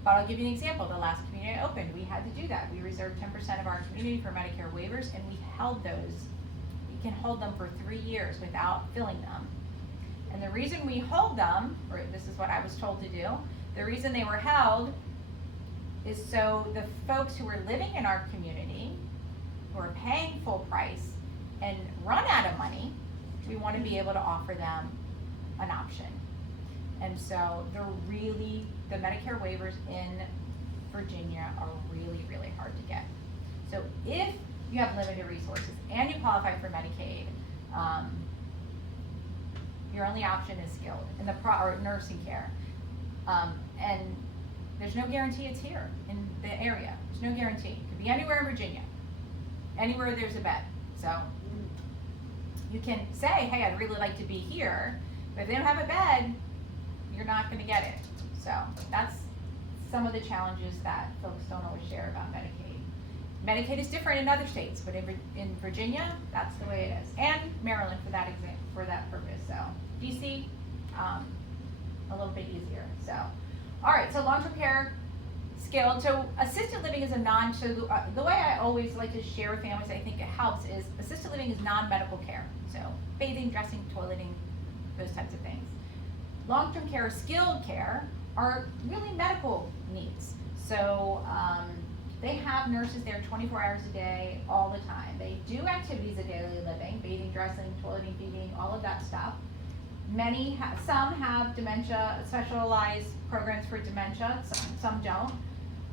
But I'll give you an example. The last community I opened, we had to do that. We reserved 10% of our community for Medicare waivers, and we held those. You can hold them for 3 years without filling them. And the reason we hold them, or this is what I was told to do, the reason they were held is so the folks who were living in our community who are paying full price and run out of money, we want to be able to offer them an option. And so the Medicare waivers in Virginia are really, really hard to get. So if you have limited resources and you qualify for Medicaid, your only option is skilled in or nursing care. And there's no guarantee it's here in the area. There's no guarantee. It could be anywhere in Virginia, anywhere there's a bed. So you can say, hey, I'd really like to be here, but if they don't have a bed, you're not going to get it. So that's some of the challenges that folks don't always share about Medicaid. Medicaid is different in other states, but in Virginia, that's the way it is, and Maryland for that purpose. So DC, a little bit easier. So, all right. So long-term care, skilled. So assisted living is the way I always like to share with families, I think it helps, is assisted living is non-medical care. So bathing, dressing, toileting, those types of things. Long-term care, skilled care are really medical needs. So they have nurses there 24 hours a day, all the time. They do activities of daily living, bathing, dressing, toileting, feeding, all of that stuff. Some have dementia, specialized programs for dementia, some don't.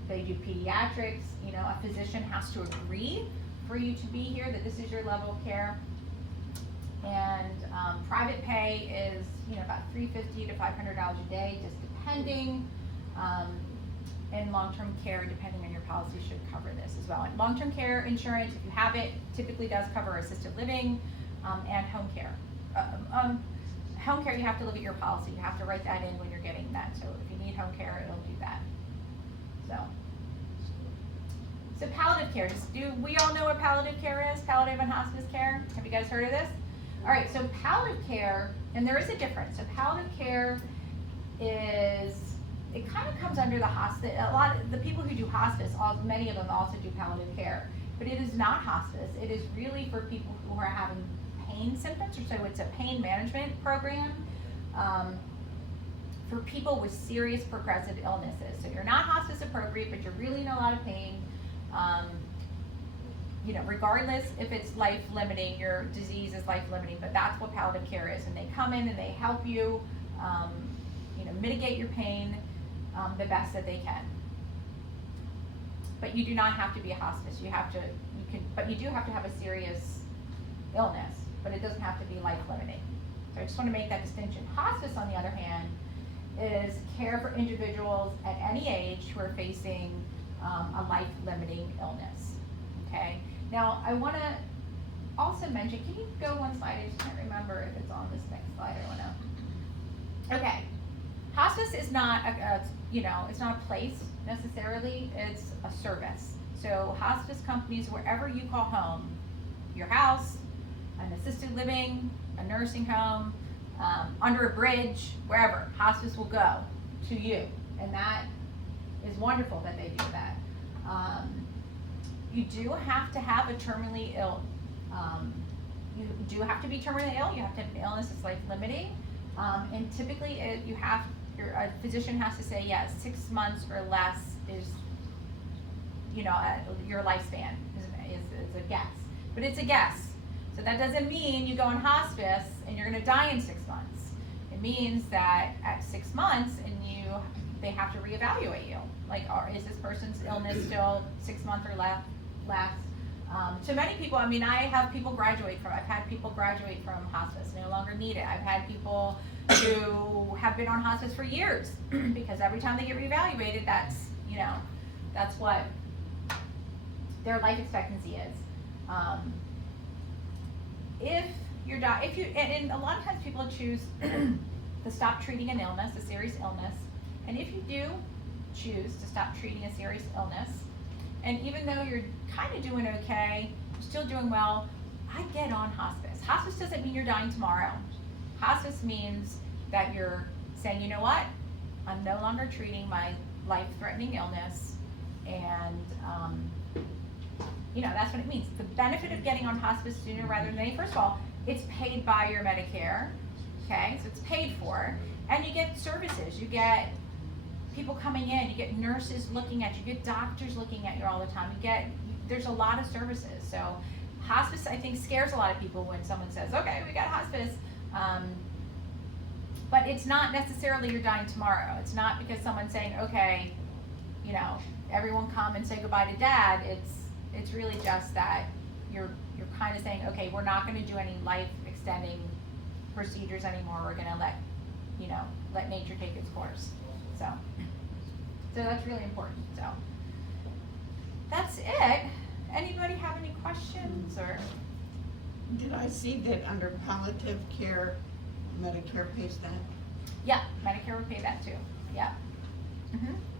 They do pediatrics. You know, a physician has to agree for you to be here, that this is your level of care. And private pay is, about $350 to $500 a day, just depending. And long-term care, depending on your policy, should cover this as well. And long-term care insurance, if you have it, typically does cover assisted living and home care. Home care, you have to look at your policy. You have to write that in when you're getting that. So if you need home care, it'll do that. So palliative care. Do we all know what palliative care is? Palliative and hospice care. Have you guys heard of this? All right. So palliative care, and there is a difference. So palliative care is, it kind of comes under the hospice. A lot of the people who do hospice, many of them also do palliative care, but it is not hospice. It is really for people who are having pain symptoms, or so it's a pain management program for people with serious progressive illnesses. So you're not hospice appropriate, but you're really in a lot of pain. Regardless if it's life limiting, your disease is life limiting, but that's what palliative care is. And they come in and they help you, mitigate your pain the best that they can. But you do not have to be a hospice. But you do have to have a serious illness, but it doesn't have to be life limiting. So I just want to make that distinction. Hospice, on the other hand, is care for individuals at any age who are facing a life-limiting illness. Okay. Now I want to also mention. Can you go one slide? I just can't remember if it's on this next slide. I want to. Okay. Hospice is not it's not a place necessarily. It's a service. So hospice companies, wherever you call home, your house, an assisted living, a nursing home, under a bridge, wherever, hospice will go to you. And that is wonderful that they do that. You do have to have a terminally ill, you do have to be terminally ill, you have to have an illness that's life limiting. And typically a physician has to say, yes, 6 months or less is, your lifespan is a guess. But it's a guess. So that doesn't mean you go on hospice and you're going to die in 6 months. It means that at 6 months they have to reevaluate you. Like, is this person's illness still 6 months or less? To many people, I've had people graduate from hospice, no longer need it. I've had people who have been on hospice for years because every time they get reevaluated, that's what their life expectancy is. And a lot of times people choose to stop treating an illness, a serious illness, and if you do choose to stop treating a serious illness, and even though you're kind of doing okay, you're still doing well, I get on hospice. Hospice doesn't mean you're dying tomorrow. Hospice means that you're saying, you know what, I'm no longer treating my life-threatening illness, and that's what it means. The benefit of getting on hospice sooner rather than later, first of all, it's paid by your Medicare, okay, so it's paid for, and you get services, you get people coming in, you get nurses looking at you, you get doctors looking at you all the time, you get there's a lot of services. So hospice, I think, scares a lot of people when someone says, okay, we got hospice. But it's not necessarily you're dying tomorrow. It's not because someone's saying, okay, you know, everyone come and say goodbye to dad. It's really just that you're kind of saying, okay, we're not going to do any life extending procedures anymore. We're going to let nature take its course. So that's really important. So that's it. Anybody have any questions or? Did I see that under palliative care, Medicare pays that? Yeah, Medicare would pay that too. Yeah.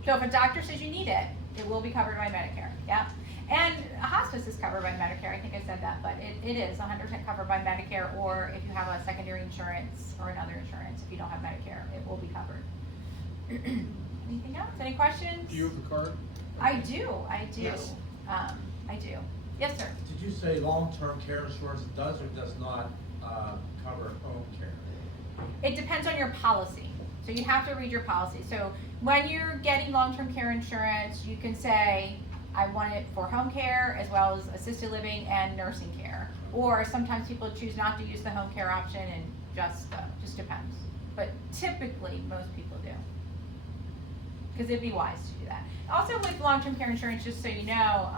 So if a doctor says you need it, it will be covered by Medicare. Yeah. And hospice is covered by Medicare. I think I said that, but it is 100% covered by Medicare, or if you have a secondary insurance or another insurance, if you don't have Medicare, it will be covered. Anything else? Any questions? Do you have the card? I do. Yes. I do. Yes, sir. Did you say long-term care insurance does or does not cover home care? It depends on your policy. So you have to read your policy. So when you're getting long-term care insurance, you can say, I want it for home care as well as assisted living and nursing care. Or sometimes people choose not to use the home care option and just depends. But typically, most people do. Because it'd be wise to do that. Also with long-term care insurance, just so you know,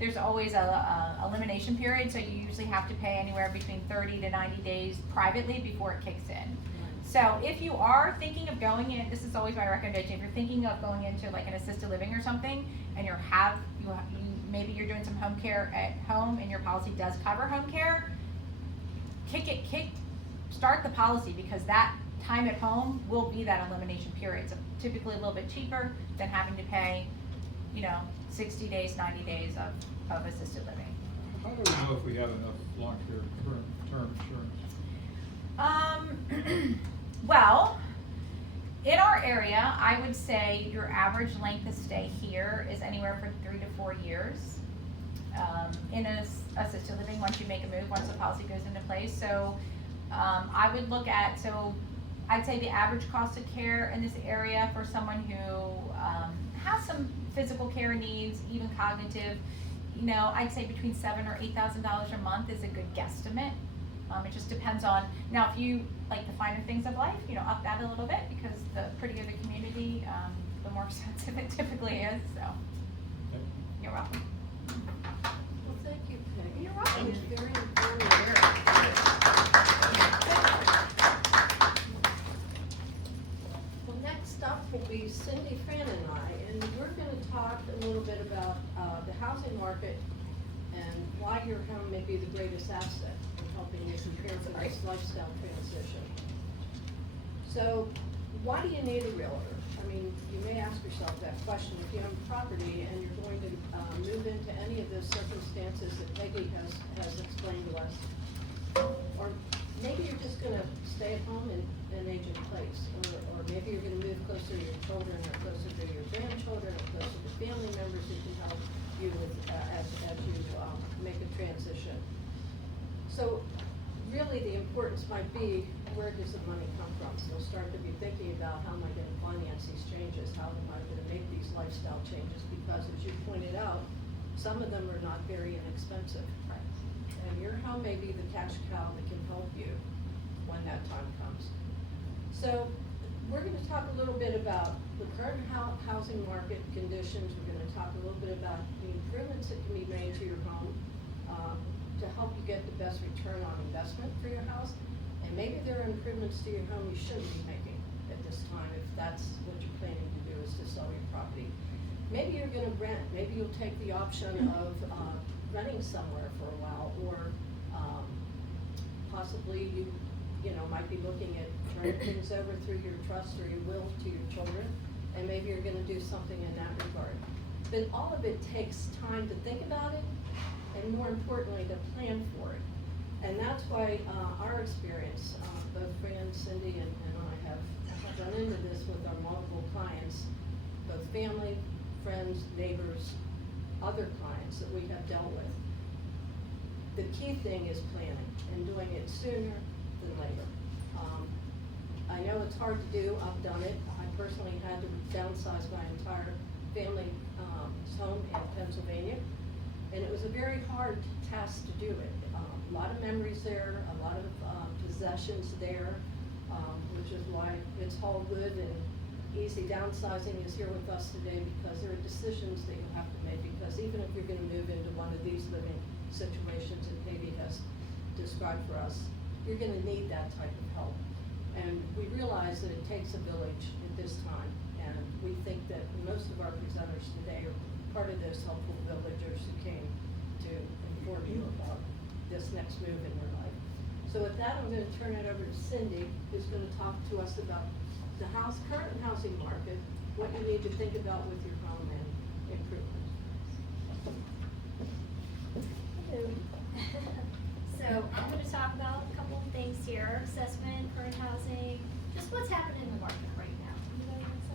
there's always a elimination period, so you usually have to pay anywhere between 30 to 90 days privately before it kicks in. So if you are thinking of going in, this is always my recommendation, if you're thinking of going into like an assisted living or something, and maybe you're doing some home care at home and your policy does cover home care, start the policy, because that time at home will be that elimination period. So typically a little bit cheaper than having to pay, 60 days, 90 days of assisted living. How do we know if we have enough long-term insurance? Well, in our area, I would say your average length of stay here is anywhere from 3 to 4 years. In an assisted living, once you make a move, once the policy goes into place. So I would look at, I'd say the average cost of care in this area for someone who has some physical care needs, even cognitive, I'd say between $7,000 or $8,000 a month is a good guesstimate. It just depends on, now if you like the finer things of life, up that a little bit, because the prettier the community, the more expensive it typically is, so. You're welcome. Well, thank you, Peggy. You're welcome. It was very informative. Well, next up will be Cindy, Fran, and I, and we're going to talk a little bit about the housing market and why your home may be the greatest asset in helping you prepare for this lifestyle transition. So, why do you need a realtor? I mean, you may ask yourself that question. If you own property and you're going to move into any of those circumstances that Peggy has explained to us, or maybe you're just going to stay at home and age in place, or maybe you're going to move closer to your children, or closer to your grandchildren, or closer to family members who can help you with as you make a transition. So really the importance might be, where does the money come from? So you'll start to be thinking about, how am I going to finance these changes? How am I going to make these lifestyle changes? Because as you pointed out, some of them are not very inexpensive. And your home may be the cash cow that can help you when that time comes. So we're going to talk a little bit about the current housing market conditions. We're going to talk a little bit about the improvements that can be made to your home to help you get the best return on investment for your house. And maybe there are improvements to your home you shouldn't be making at this time, if that's what you're planning to do, is to sell your property. Maybe you're going to rent. Maybe you'll take the option of renting somewhere for a while, or possibly you might be looking at turning things over through your trust or your will to your children, and maybe you're going to do something in that regard. But all of it takes time to think about it, and more importantly, to plan for it. And that's why our experience, both Fran, Cindy, and I have run into this with our multiple clients, both family, friends, neighbors, other clients that we have dealt with. The key thing is planning and doing it sooner than later. I know it's hard to do. I've done it. I personally had to downsize my entire family home in Pennsylvania. And it was a very hard task to do it. A lot of memories there, a lot of possessions there, which is why it's all good, and EZDownsizing is here with us today, because there are decisions that you have to make, because even if you're gonna move into one of these living situations that Peggy has described for us, you're gonna need that type of help. And we realize that it takes a village at this time, and we think that most of our presenters today are part of those helpful villagers who came to inform you about this next move in their life. So with that, I'm gonna turn it over to Cindy, who's gonna talk to us about the current housing market, what you need to think about with your home and improvement. Hello. So I'm going to talk about a couple of things here: assessment, current housing, just what's happening in the market right now. Anybody want to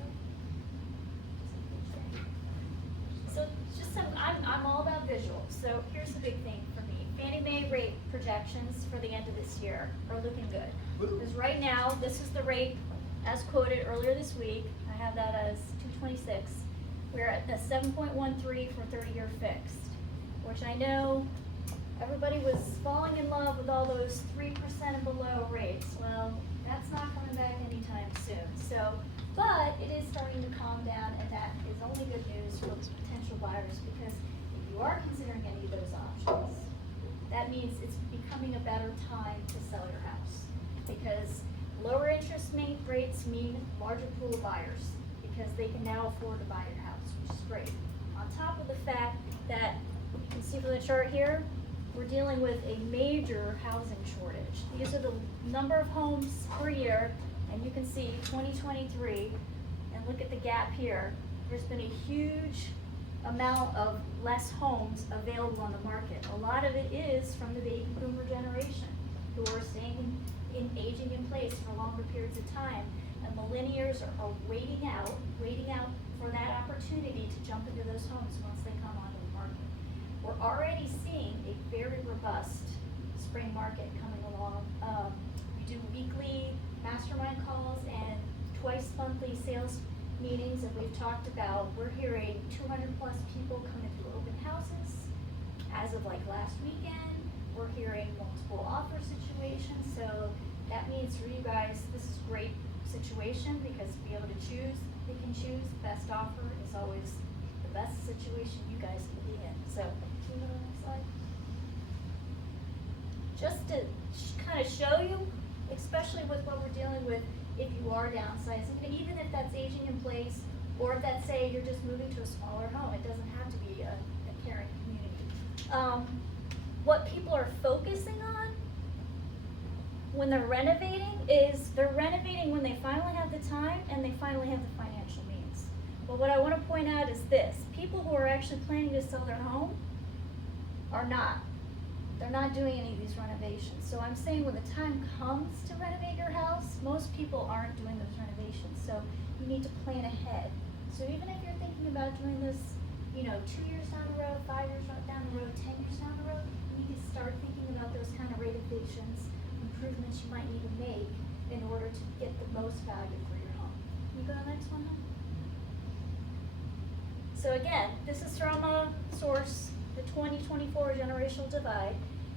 say? So just some, I'm all about visuals. So here's the big thing for me: Fannie Mae rate projections for the end of this year are looking good. Because right now, this is the rate as quoted earlier this week. I have that as 226. We're at the 7.13 for 30-year fixed, which I know everybody was falling in love with all those 3% and below rates. Well, that's not coming back anytime soon. So, but it is starting to calm down, and that is only good news for potential buyers, because if you are considering any of those options, that means it's becoming a better time to sell your house, because lower interest rates mean larger pool of buyers, because they can now afford to buy your house, which is great. On top of the fact that you can see from the chart here, we're dealing with a major housing shortage. These are the number of homes per year, and you can see 2023, and look at the gap here. There's been a huge amount of less homes available on the market. A lot of it is from the baby boomer generation, who are staying aging in place for longer periods of time, and millennials are waiting out for that opportunity to jump into those homes once they come onto the market. We're already seeing a very robust spring market coming along. We do weekly mastermind calls and twice monthly sales meetings that we've talked about. We're hearing 200+ people coming through open houses. As of like last weekend, we're hearing multiple offer situations. So that means for you guys, this is a great situation, because to be able to choose, they can choose. Best offer is always the best situation you guys can be in. So, can you go to the next slide? Just to kind of show you, especially with what we're dealing with, if you are downsizing, and even if that's aging in place, or if that's, say, you're just moving to a smaller home, it doesn't have to be a caring community. What people are focusing on when they're renovating is they're renovating when they finally have the time and they finally have the financial means. But what I want to point out is this: people who are actually planning to sell their home are not. They're not doing any of these renovations. So I'm saying when the time comes to renovate your house, most people aren't doing those renovations. So you need to plan ahead. So even if you're thinking about doing this, 2 years down the road, 5 years down the road, 10 years down the road, you need to start thinking about those kind of renovations, improvements you might need to make in order to get the most value for your home. Can you go to the next one, hon? So again, this is from a source, the 2024 generational divide,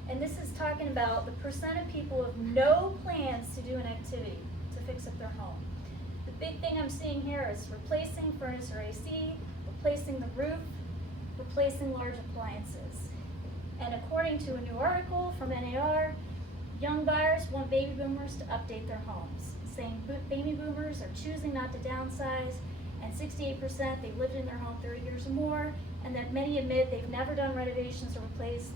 and this is talking about the percent of people with no plans to do an activity to fix up their home. The big thing I'm seeing here is replacing furnace or AC, replacing the roof, replacing large appliances. And according to a new article from NAR, young buyers want baby boomers to update their homes, saying baby boomers are choosing not to downsize, and 68% they've lived in their home 30 years or more, and that many admit they've never done renovations or replaced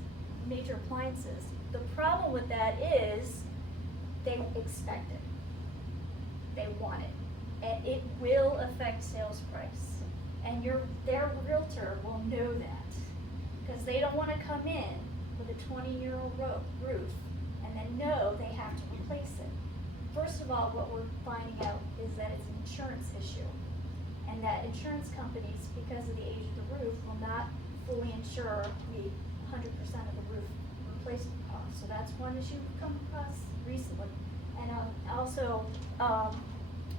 major appliances. The problem with that is they expect it. They want it. And it will affect sales price. And their realtor will know that, because they don't want to come in with a 20-year-old roof and then know they have to replace it. First of all, what we're finding out is that it's an insurance issue, and that insurance companies, because of the age of the roof, will not fully insure the 100% of the roof replacement cost. So that's one issue we've come across recently. And also,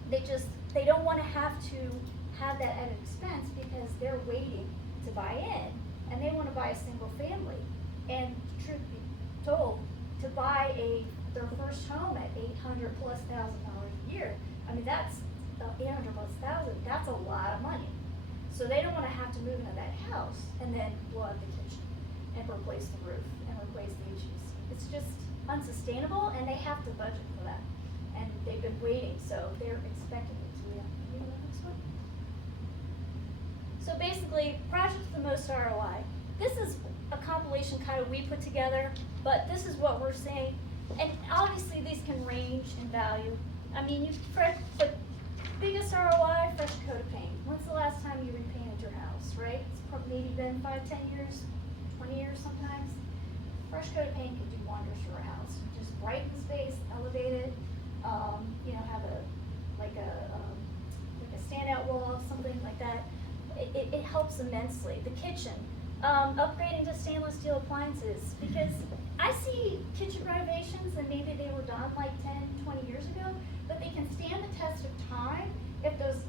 they don't want to have that at an expense, because they're waiting to buy in, and they wanna buy a single family. And truth be told, to buy their first home at $800,000+ a year, I mean, that's, $800,000+, that's a lot of money. So they don't wanna have to move into that house and then blow out the kitchen and replace the roof and replace the HVAC. It's just unsustainable, and they have to budget for that. And they've been waiting, so they're expecting it to be the next one. So basically, project with the most ROI. This is a compilation kind of we put together, but this is what we're saying. And obviously these can range in value. I mean, the biggest ROI, fresh coat of paint. When's the last time you repainted your house, right? It's maybe been 5, 10 years, 20 years sometimes. Fresh coat of paint can do wonders for a house. Just brighten the space, elevate it, have a standout wall, something like that. It helps immensely. The kitchen, upgrading to stainless steel appliances, because I see kitchen renovations and maybe they were done like 10, 20 years ago, but they can stand the test of time if those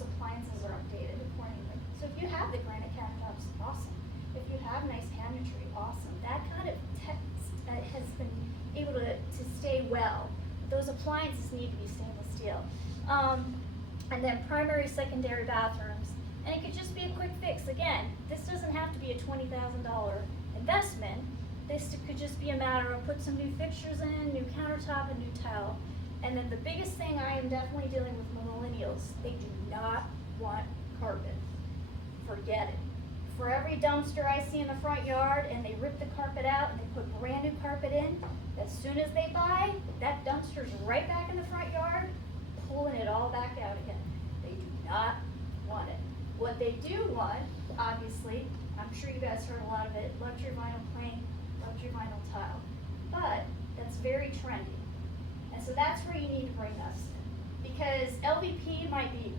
appliances are updated accordingly. So if you have the granite countertops, awesome. If you have nice cabinetry, awesome. That kind of text has been able to stay well. Those appliances need to be stainless steel. And then primary, secondary bathrooms. And it could just be a quick fix. Again, this doesn't have to be a $20,000 investment. This could just be a matter of put some new fixtures in, new countertop, and new tile. And then the biggest thing I am definitely dealing with millennials, they do not want carpet. Forget it. For every dumpster I see in the front yard and they rip the carpet out and they put brand new carpet in, as soon as they buy, that dumpster's right back in the front yard, pulling it all back out again. They do not want it. What they do want, obviously, I'm sure you guys heard a lot of it, luxury vinyl plank, luxury vinyl tile. But that's very trendy. And so that's where you need to bring us in. Because LVP might be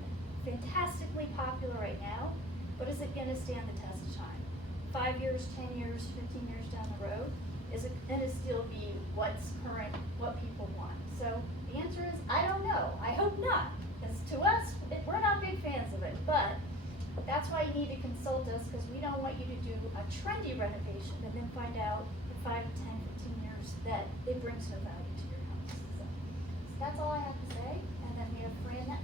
fantastically popular right now, but is it gonna stand the test of time? 5 years, 10 years, 15 years down the road? Is it gonna still be what's current, what people want? So the answer is, I don't know. I hope not. Because to us, we're not big fans of it, but that's why you need to consult us, because we don't want you to do a trendy renovation and then find out in 5 to 10, 15 years that it brings no value to your house. So that's all I have to say, and then we have Fran next.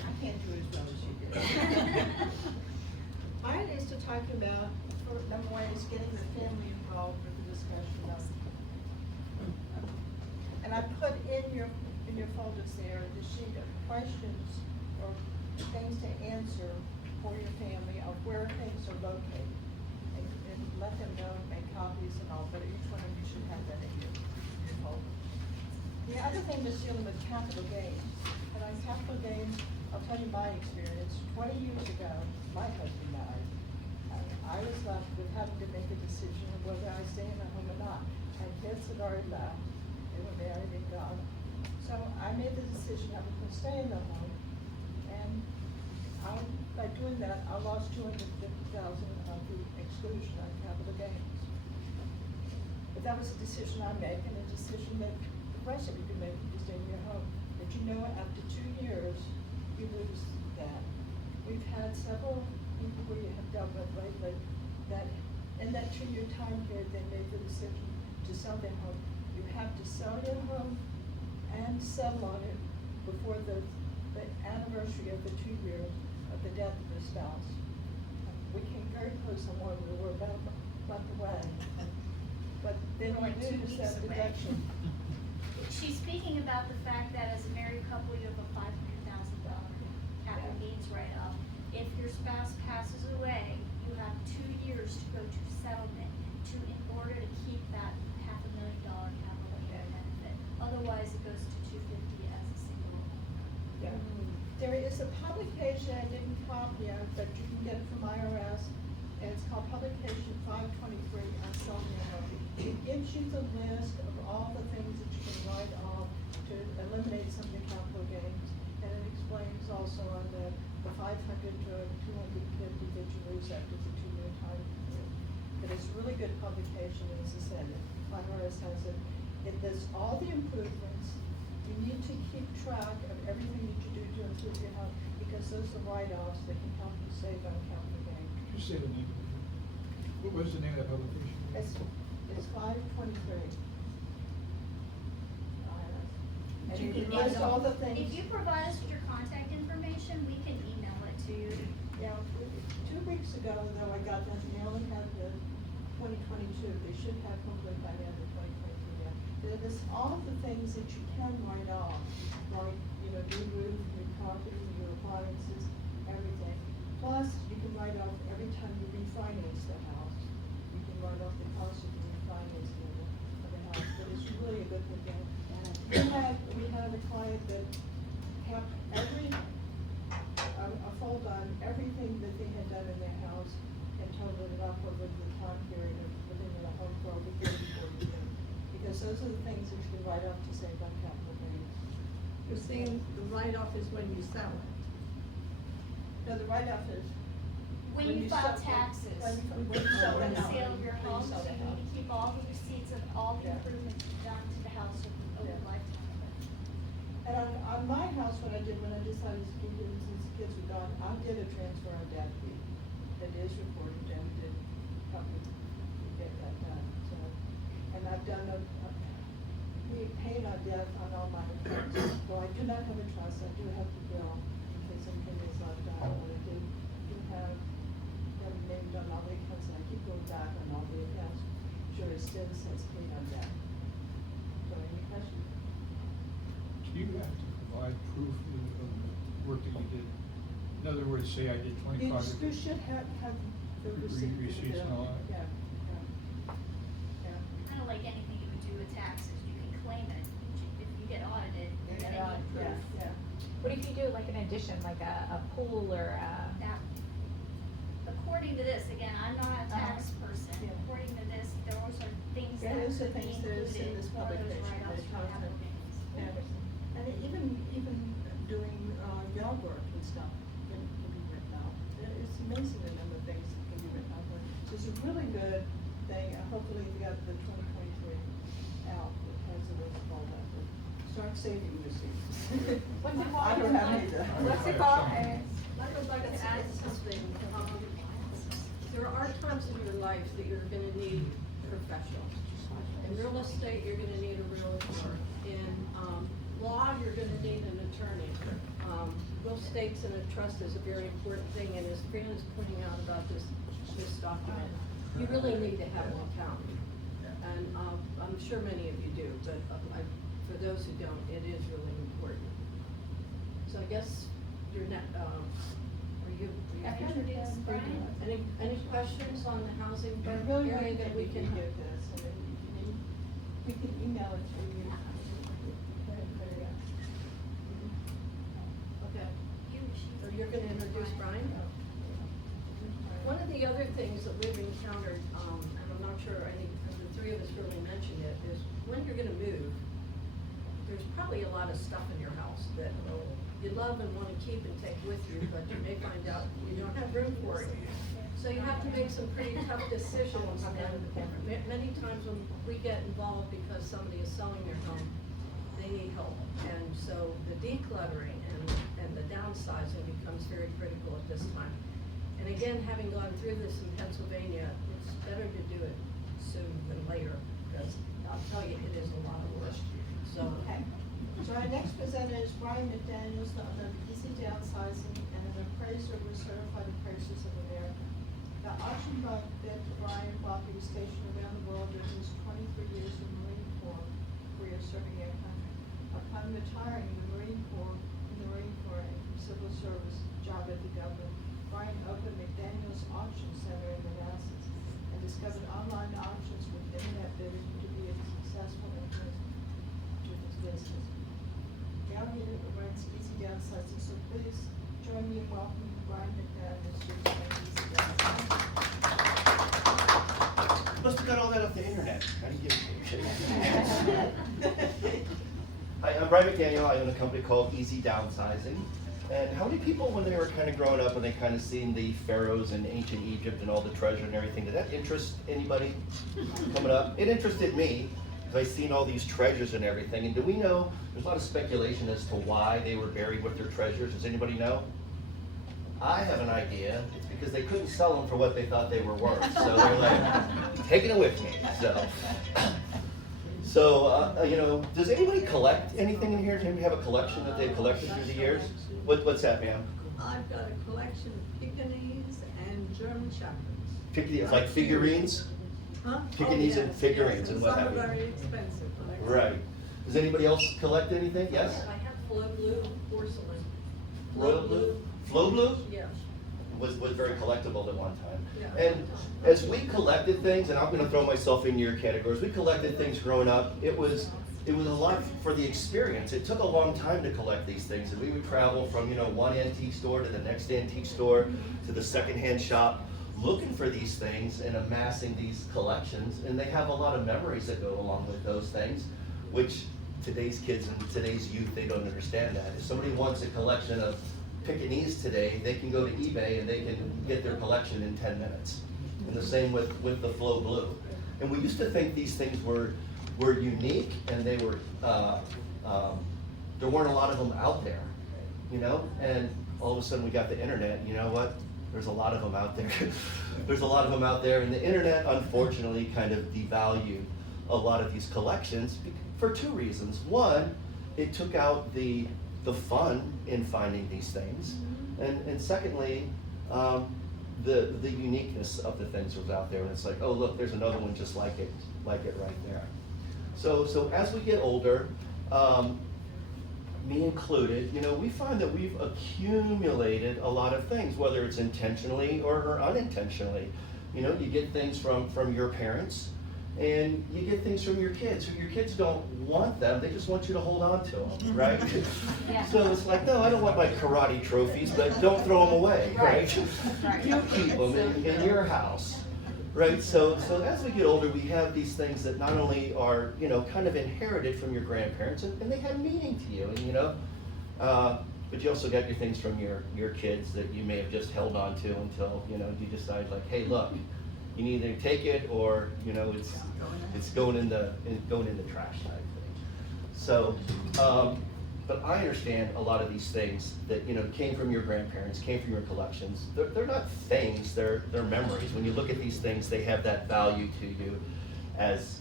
I can't do as well as you did. Mine is to talk about, number one, is getting the family involved with the discussion of. And I put in your folders there the sheet of questions or things to answer for your family of where things are located. And let them know, make copies and all, but each one of you should have that in your folder. The other thing was dealing with capital gains. And on capital gains, I'll tell you my experience. 20 years ago, my husband died. I was left with having to make a decision of whether I stay in the home or not. My kids had already left. They were married and gone. So I made the decision I was going to stay in the home. And by doing that, I lost $250,000 of the exclusion on capital gains. But that was a decision I made, and a decision that the rest of you can make if you stay in your home. But you know, after 2 years, you lose that. We've had several people we have dealt with lately that in that 2-year time period, they made the decision to sell their home. You have to sell your home and settle on it before the anniversary of the 2 years of the death of the spouse. We came very close on one, we were about a month away. But then we lose that deduction. She's speaking about the fact that as a married couple, you have a $500,000 capital gains write-off. If your spouse passes away, you have 2 years to go to settlement in order to keep that $500,000 capital gain benefit. Otherwise, it goes to $250,000 as a single. Yeah. There is a publication I didn't copy of, but you can get it from IRS, and it's called Publication 523 on selling your home. It gives you the list of all the things that you can write off to eliminate some of the capital gains, and it explains also on the 500 to 250 that you lose after the 2-year time period. But it's a really good publication, and as I said, IRS has it. It lists all the improvements, You need to keep track of everything that you do to improve your house, because those are write-offs that can help you save on capital gain. Just say the name of it. What was the name of that publication? It's 523. And You it can lists email- all the things. If you provide us with your contact information, we can email it to you. Yeah, 2 weeks ago, though, I got that, and they only had the 2022, they should have complete by the end of 2023, yeah. There is all of the things that you can write off, like, you know, new roof, new carpet, new appliances, everything. Plus, you can write off every time you refinance the house. You can write off the cost of the refinancing of the house, but it's really a good thing. We had a client that kept a fold on everything that they had done in their house and totaled it up over the time period of living in a home for over 34 years. Because those are the things that you can write off to save on capital gains. You're saying the write-off is when you sell it. No, the write-off is. When you file sell- taxes, when you when you sell sell the the house. sale of your When you home, sell so the you need house. to keep all the receipts of all the Yeah. improvements done to the house over the Yeah. lifetime of it. And on my house, what I did when I decided to keep it since the kids were gone, I did a transfer on debt deed. That is recorded and did help me get that done, so. And I've done we paid on debt on all my accounts. Well, I do not have a trust, I do have the bill in case anything is left out, but I do have named on all the accounts, and I keep going back on all the accounts. Sure, it still says paid on debt. So any questions? Do you have to provide proof of the work that you did? In other words, say I did 25. You should have the receipt. for the Receipts and bill. all that? Yeah, yeah. Kind of like anything you would do with taxes, you can claim it, if you get audited, you're gonna need proof. Yeah. What if you do like an addition, like a pool or That, according to this, again, I'm not a tax person, Yeah. according to this, those are things Yeah, that those are could be things that is in included this for those publication, write-offs the for capital content. gains. Yeah. And even doing, yard work and stuff can be written out. It's amazing the number of things that can be written out. So it's a really good thing, hopefully we got the 2023 out, because of this, all that, but start saving receipts. What's it called? I don't have either. What's it called? I'd like to add something. There are times in your life that you're gonna need professionals. In real estate, you're gonna need a realtor. In, law, you're gonna need an attorney. Will states and a trust is a very important thing, and as Fran is pointing out about this document, you really need to have an accountant. And, I'm sure many of you do, but for those who don't, it is really important. So I guess you're not, are you? Introduce Bryan. Any questions on the housing But I really area think that we can get this, and then we can email it to you. Okay. So she's- you're gonna introduce Bryan? One of the other things that we've encountered, and I'm not sure any of the three of us really mentioned it, is when you're gonna move, there's probably a lot of stuff in your house that you love and wanna keep and take with you, but you may find out you don't have room for it. So you have to make some pretty tough decisions, and many times when we get involved because somebody is selling their home, they need help. And so the decluttering and the downsizing becomes very critical at this time. And again, having gone through this in Pennsylvania, it's better to do it soon than later, because I'll tell you, it is a lot of work. So, Okay. So our next presenter is Bryan McDaniel, the EZDownsizing, and an appraiser with Certified Appraisers of America. The auction block bid to Bryan while he was stationed around the world during his 23 years in the Marine Corps career serving our country. Upon retiring in the Marine Corps and civil service job at the government, Bryan opened McDaniel's Auction Center in Manassas and discovered online auctions with internet bidding to be a successful entrance to his business. Now he runs EZDownsizing, so please join me in welcoming Bryan McDaniel to EZDownsizing. Must have got all that off the internet. How do you get it? Hi, I'm Bryan McDaniel. I own a company called EZDownsizing. And how many people, when they were kind of growing up and they kind of seen the pharaohs in ancient Egypt and all the treasure and everything, did that interest anybody coming up? It interested me. Because I've seen all these treasures and everything, and do we know, there's a lot of speculation as to why they were buried with their treasures. Does anybody know? I have an idea. It's because they couldn't sell them for what they thought they were worth. So they're like, taking it with me. So, you know, does anybody collect anything in here? Does anybody have a collection that they've collected through the years? What's that, ma'am? I've got a collection of Pekingese and German Shepherds. Pekingese, like figurines? Huh? Pekingese Oh, and yes, figurines yes, and what have you. Some are very expensive. But Right. Does anybody else collect anything? Yes? I have Flow Blue porcelain. Royal blue? Flow blue? Yes. Was very collectible at one time. Yeah. And as we collected things, and I'm gonna throw myself in your categories, we collected things growing up, it was a lot for the experience. It took a long time to collect these things, and we would travel from, you know, one antique store to the next antique store to the secondhand shop, looking for these things and amassing these collections, and they have a lot of memories that go along with those things, which today's kids and today's youth, they don't understand that. If somebody wants a collection of Pekingese today, they can go to eBay and they can get their collection in 10 minutes. And the same with the Flow Blue. And we used to think these things were unique, and they were, there weren't a lot of them out there, you know? And all of a sudden we got the internet, you know what? There's a lot of them out there. There's a lot of them out there, and the internet unfortunately kind of devalued a lot of these collections for two reasons. One, it took out the fun in finding these things, and secondly, the uniqueness of the things that was out there, and it's like, oh look, there's another one just like it right there. So as we get older, me included, you know, we find that we've accumulated a lot of things, whether it's intentionally or unintentionally. You know, you get things from your parents, and you get things from your kids. So your kids don't want them, they just want you to hold on to them, right? Yeah. So it's like, no, I don't want my karate trophies, but don't throw them away, right? Right. You keep them in your house. Right, so as we get older, we have these things that not only are, you know, kind of inherited from your grandparents, and they have meaning to you, and you know, but you also got your things from your kids that you may have just held on to until, you know, you decide like, hey, look, you need to either take it or, you know, it's going in the trash type thing. So, but I understand a lot of these things that, you know, came from your grandparents, came from your collections. They're not things, they're memories. When you look at these things, they have that value to you as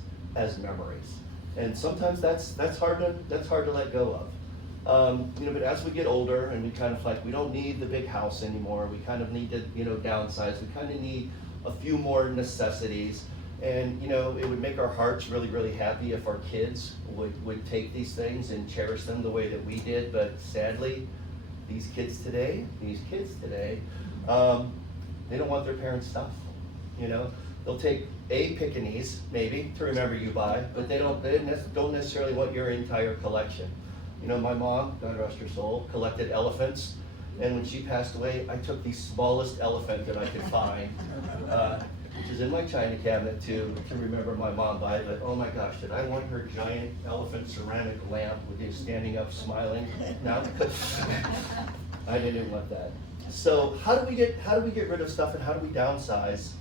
memories. And sometimes that's hard to let go of. You know, but as we get older and we kind of like, we don't need the big house anymore. We kind of need to, you know, downsize. We kind of need a few more necessities. And, you know, it would make our hearts really, really happy if our kids would take these things and cherish them the way that we did. But sadly, these kids today, they don't want their parents' stuff. You know, they'll take a Pekingese, maybe, to remember you by, but they don't necessarily want your entire collection. You know, my mom, God rest her soul, collected elephants. And when she passed away, I took the smallest elephant that I could find, which is in my china cabinet to remember my mom by. But oh my gosh, did I want her giant elephant ceramic lamp with you standing up smiling? No, I didn't want that. So how do we get rid of stuff, and how do we downsize?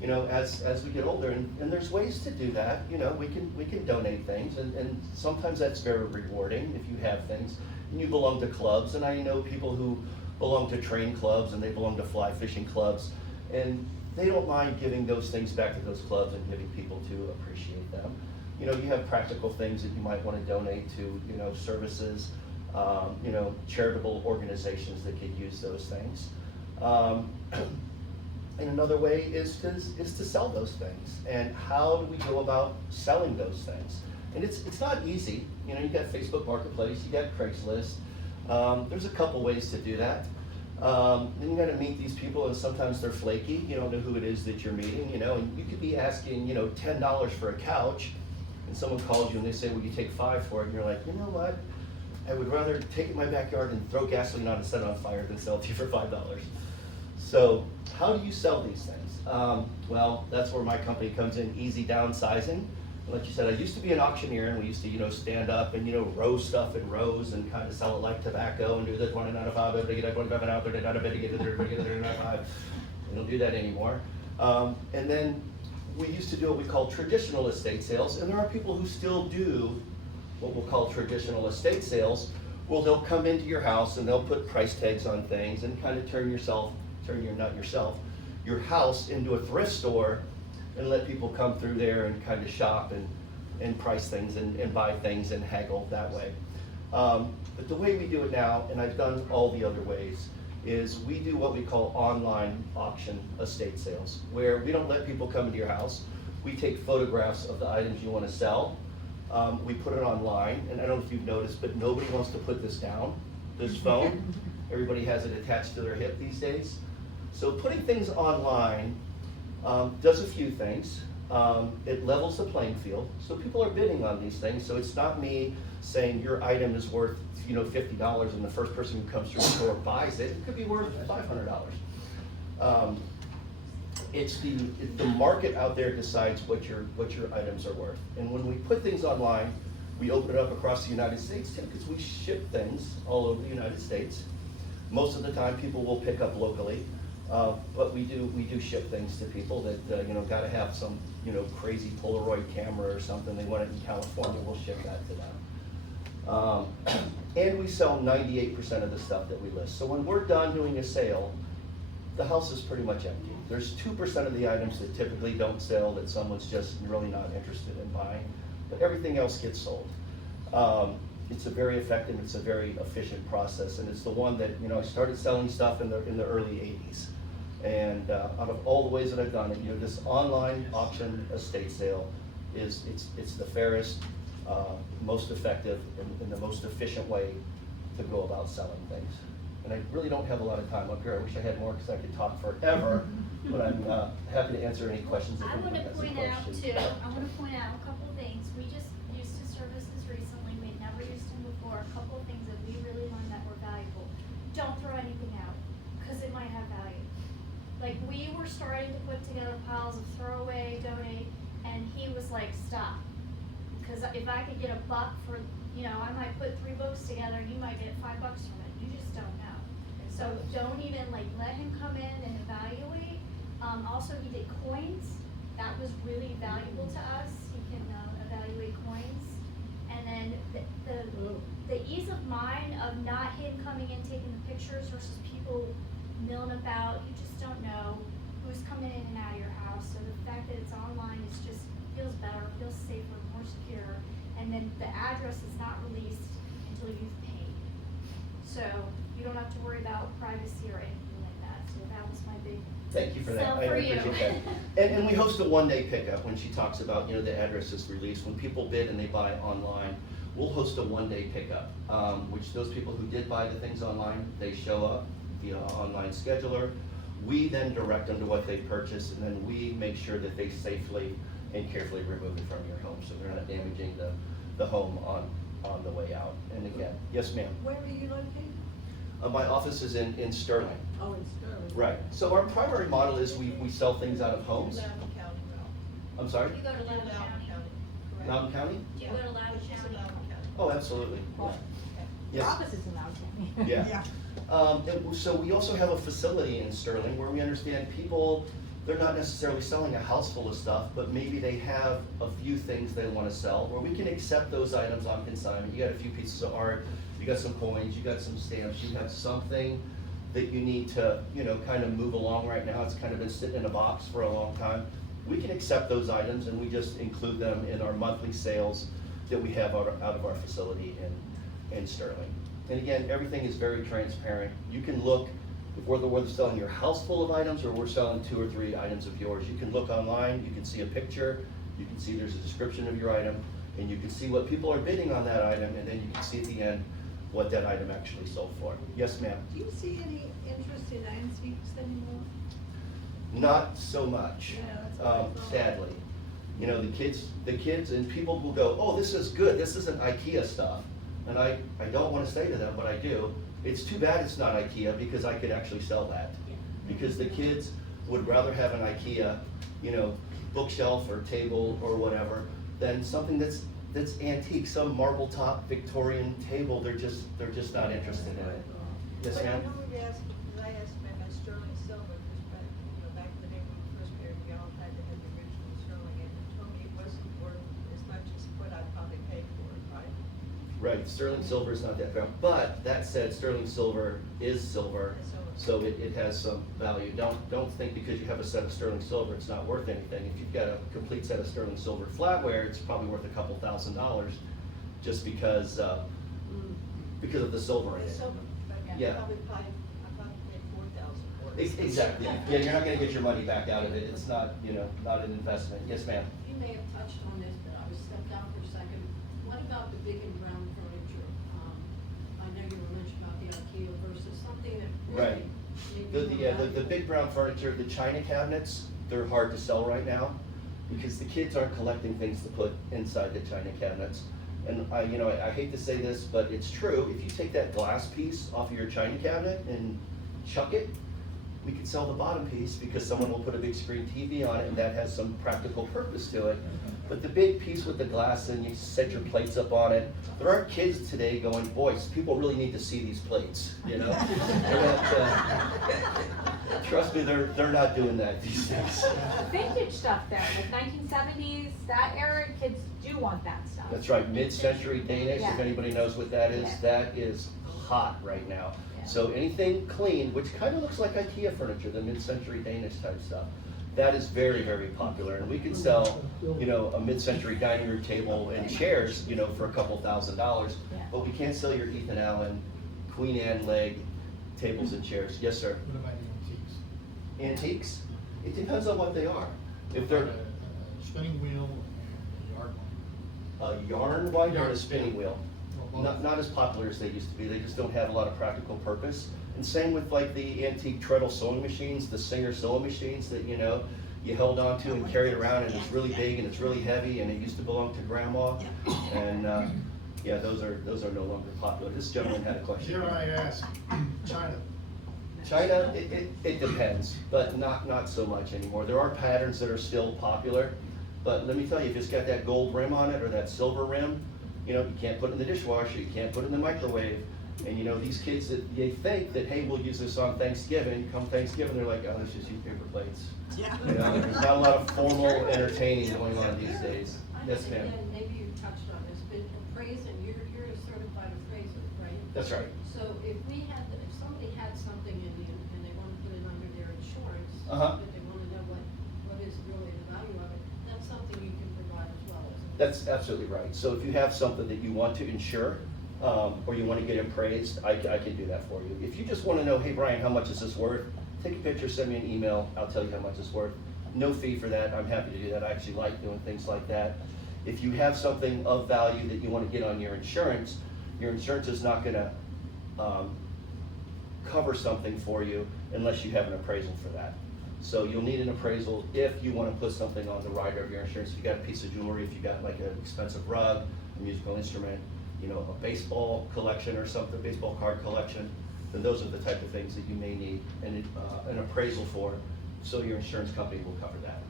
You know, as we get older, and there's ways to do that. You know, we can donate things, and sometimes that's very rewarding if you have things. And you belong to clubs, and I know people who belong to train clubs, and they belong to fly fishing clubs, and they don't mind giving those things back to those clubs and giving people to appreciate them. You know, you have practical things that you might want to donate to, you know, services, you know, charitable organizations that could use those things. And another way is to sell those things. And how do we go about selling those things? And it's not easy. You know, you got Facebook Marketplace, you got Craigslist. There's a couple ways to do that. Then you got to meet these people, and sometimes they're flaky. You don't know who it is that you're meeting, you know, and you could be asking, you know, $10 for a couch, and someone calls you and they say, well, you take $5 for it, and you're like, you know what? I would rather take it in my backyard and throw gasoline on and set it on fire than sell it to you for $5. So how do you sell these things? Well, that's where my company comes in, EZDownsizing. Like you said, I used to be an auctioneer, and we used to, you know, stand up and, you know, row stuff in rows and kind of sell it like tobacco and do the 29.5, they get 25 and out, they get it, we don't do that anymore. And then we used to do what we call traditional estate sales, and there are people who still do what we'll call traditional estate sales. Well, they'll come into your house and they'll put price tags on things and kind of turn your house into a thrift store and let people come through there and kind of shop and price things and buy things and haggle that way. But the way we do it now, and I've done all the other ways, is we do what we call online auction estate sales, where we don't let people come into your house. We take photographs of the items you want to sell. We put it online, and I don't know if you've noticed, but nobody wants to put this down, this phone. Everybody has it attached to their hip these days. So putting things online does a few things. It levels the playing field, so people are bidding on these things. So it's not me saying your item is worth $50, and the first person who comes through the store buys it. It could be worth $500. It's the market out there decides what your items are worth. And when we put things online, we open it up across the United States too, because we ship things all over the United States. Most of the time, people will pick up locally, but we do ship things to people that got to have some crazy Polaroid camera or something. They want it in California. We'll ship that to them. And we sell 98% of the stuff that we list. So when we're done doing a sale, the house is pretty much empty. There's 2% of the items that typically don't sell that someone's just really not interested in buying, but everything else gets sold. It's a very effective, it's a very efficient process, and it's the one that I started selling stuff in the early 80s. And out of all the ways that I've done it, this online auction estate sale it's the fairest, most effective, and the most efficient way to go about selling things. And I really don't have a lot of time up here. I wish I had more because I could talk forever, but I'm happy to answer any questions. I want to point out a couple things. We just used his services recently. We'd never used him before. A couple of things that we really learned that were valuable. Don't throw anything out because it might have value. Like we were starting to put together piles of throwaway, donate, and he was like, stop. Because if I could get $1 for, I might put 3 books together and you might get $5 from it. You just don't know. So don't even let him come in and evaluate. Also, he did coins. That was really valuable to us. He can evaluate coins. And then the ease of mind of not him coming in, taking the pictures versus people milling about. You just don't know who's coming in and out of your house. So the fact that it's online is just feels better, feels safer, more secure. And then the address is not released until you've paid. So you don't have to worry about privacy or anything like that. So that was my big Thank you for that. sell I for appreciate you. that. And we host a one-day pickup when she talks about the address is released. When people bid and they buy online, we'll host a one-day pickup, which those people who did buy the things online, they show up via online scheduler. We then direct them to what they purchased, and then we make sure that they safely and carefully remove it from your home, so they're not damaging the home on the way out. And again, yes, ma'am. Where are you located? My office is in Sterling. Oh, in Sterling. Right. So our primary model is we sell things out of homes. Loudoun County, right? I'm sorry? You go to Loudoun County. correct? Loudoun County? Do you go to Loudoun She's in County? Loudoun County. Oh, absolutely. Oh, Yes. Office is in Loudoun County. Yeah. And so we also have a facility in Sterling where we understand people, they're not necessarily selling a house full of stuff, but maybe they have a few things they want to sell, where we can accept those items on consignment. You got a few pieces of art, you got some coins, you got some stamps, you have something that you need to, kind of move along right now. It's kind of been sitting in a box for a long time. We can accept those items and we just include them in our monthly sales that we have out of our facility in Sterling. And again, everything is very transparent. You can look, whether we're selling your house full of items or we're selling 2 or 3 items of yours. You can look online, you can see a picture, you can see there's a description of your item, and you can see what people are bidding on that item, and then you can see at the end what that item actually sold for. Yes, ma'am? Do you see any interest in antiques anymore? Not so much, Yeah, that's what I thought. sadly. The kids and people will go, oh, this is good, this isn't IKEA stuff. And I don't want to say to them, but I do. It's too bad it's not IKEA because I could actually sell that. Because the kids would rather have an IKEA, bookshelf or table or whatever, than something that's antique, some marble top Victorian table. They're just not interested in it. Yes, But ma'am? I know we asked, because I asked about sterling silver, because back in the day when we first married, we all had to have the original sterling Right, sterling silver is not that valuable, but that said, sterling silver is silver, so it has some value. Don't think because you have a set of sterling silver, it's not worth anything. If you've got a complete set of sterling silver flatware, it's probably worth a couple $1,000s just because of the silver in it. Yeah. I probably paid 4,000 for it. Exactly, yeah, you're not gonna get your money back out of it, it's not, not an investment. Yes, ma'am? You may have touched on this, but I was stepped out for a second. What about the big and brown furniture? I know you were mentioning about the IKEA versus something that Right. really. The big brown furniture, the china cabinets, they're hard to sell right now because the kids aren't collecting things to put inside the china cabinets. And I hate to say this, but it's true. If you take that glass piece off of your china cabinet and chuck it, we could sell the bottom piece because someone will put a big screen TV on it and that has some practical purpose to it. But the big piece with the glass and you set your plates up on it, there are kids today going, boys, people really need to see these plates, They're not, trust me, they're not doing that these days. Vintage stuff though, like 1970s, that era, kids do want that stuff. That's right, mid-century Danish, if Yeah. anybody knows what that is, Yeah. that is hot right now. Yeah. So anything clean, which kind of looks like IKEA furniture, the mid-century Danish type stuff, that is very, very popular. And we can sell, a mid-century dining room table and chairs, for a couple $1,000s, Yeah. but we can't sell your Ethan Allen, Queen Anne leg tables and chairs. Yes, sir? What about the antiques? Antiques? It depends on what they are. If they're A spinning wheel and a yard line. a yarn winder or a spinning wheel, Well, both. not as popular as they used to be. They just don't have a lot of practical purpose. And same with like the antique treadle sewing machines, the Singer sewing machines that, you held on to and carried around and it's really big and it's really heavy and it used to belong to grandma. And, those are no longer popular. This gentleman had a question. Here I ask, China. China, it depends, but not so much anymore. There are patterns that are still popular, but let me tell you, if it's got that gold rim on it or that silver rim, you can't put it in the dishwasher, you can't put it in the microwave. And these kids they think that, hey, we'll use this on Thanksgiving. Come Thanksgiving, they're like, oh, let's just use paper plates. Yeah. There's not a lot of formal entertaining going on these days. Yes, ma'am. Again, maybe you touched on this, but appraising, you're a certified appraiser, right? That's right. So if somebody had something and they want to put it under their insurance, Uh-huh. but they want to know what is really the value of it, that's something you can provide as well, isn't it? That's absolutely right. So if you have something that you want to insure, or you want to get appraised, I can do that for you. If you just want to know, hey, Brian, how much is this worth? Take a picture, send me an email, I'll tell you how much it's worth. No fee for that, I'm happy to do that, I actually like doing things like that. If you have something of value that you want to get on your insurance is not gonna cover something for you unless you have an appraisal for that. So you'll need an appraisal if you want to put something on the rider of your insurance. If you got a piece of jewelry, if you got like an expensive rug, a musical instrument, a baseball collection or something, baseball card collection, then those are the type of things that you may need an appraisal for, so your insurance company will cover that.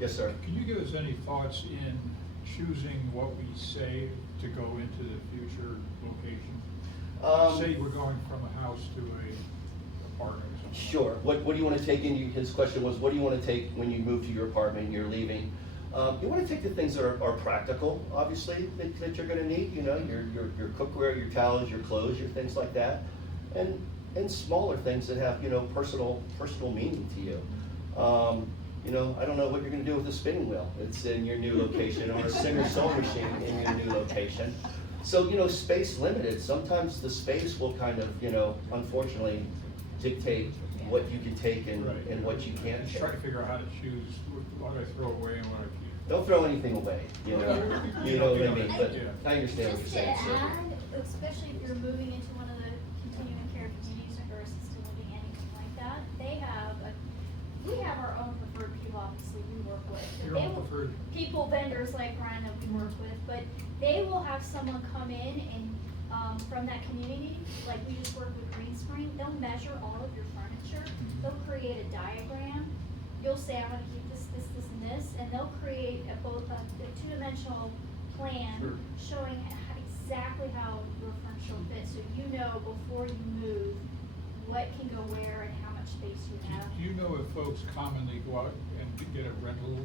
Yes, sir? Can you give us any thoughts in choosing what we say to go into the future location? Say we're going from a house to a apartment or something. Sure. What do you want to take in? His question was, what do you want to take when you move to your apartment and you're leaving? You want to take the things that are practical, obviously, that you're going to need. Your cookware, your towels, your clothes, your things like that, and smaller things that have personal meaning to you. I don't know what you're going to do with a spinning wheel. It's in your new location, or a Singer sewing machine in your new location. So space limited. Sometimes the space will kind of unfortunately dictate what you can take and what you can't Just take. try to figure out how to choose what I throw away and what I keep. Don't throw anything away, you know what I mean, but Yeah. I understand what you're Just to saying. So- add, especially if you're moving into one of the continuing care communities or assisted living, anything like that, we have our own preferred people, obviously, we work with. Your They own will- preferred. People, vendors like Ryan that we work with, but they will have someone come in and, from that community, like we just worked with Green Spring, they'll measure all of your furniture, they'll create a diagram, you'll say, I wanna keep this, this, this, and this, and they'll create a two-dimensional plan Sure. showing exactly how your furniture will fit, so you know before you move what can go where and how much space you have. Do you know if folks commonly go out and get a rental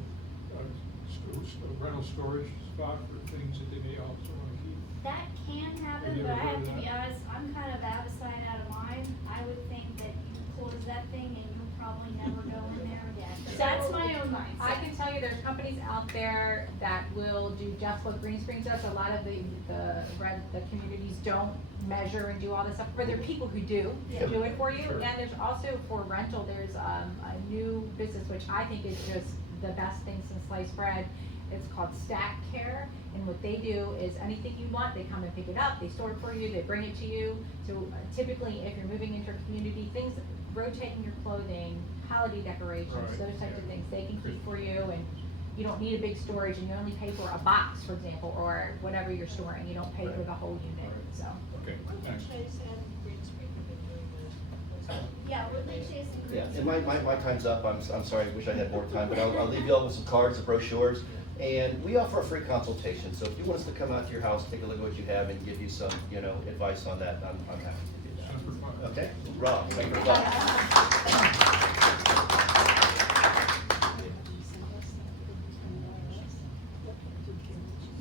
storage spot for things that they may also want to keep? That can happen, Have you but I ever have heard to of be that? honest, I'm kind of out of sight, out of mind. I would think that you close that thing and you'll probably never go in there again. That's my own mindset. I can tell you there's companies out there that will do just what Green Springs does. A lot of the communities don't measure and do all this stuff, but there are people who do it for you. Sure. And there's also for rental, there's a new business which I think is just the best thing since sliced bread. It's called Stack Care, and what they do is anything you want, they come and pick it up, they store it for you, they bring it to you. So typically, if you're moving into a community, things, rotating your clothing, holiday decorations, Right, those types of yeah. things, they can keep for you, and you don't need a big storage, and you only pay for a box, for example, or whatever you're storing, you don't pay for the whole unit, so. Okay, thanks. Yeah, Woodley Chase and Yeah, Green. and my time's up. I'm sorry, I wish I had more time, but I'll leave you all with some cards, some brochures. And we offer a free consultation, so if you want us to come out to your house, take a look at what you have and give you some, advice on that, I'm happy to do Sounds fun. that. Okay? Rob, thank you for that.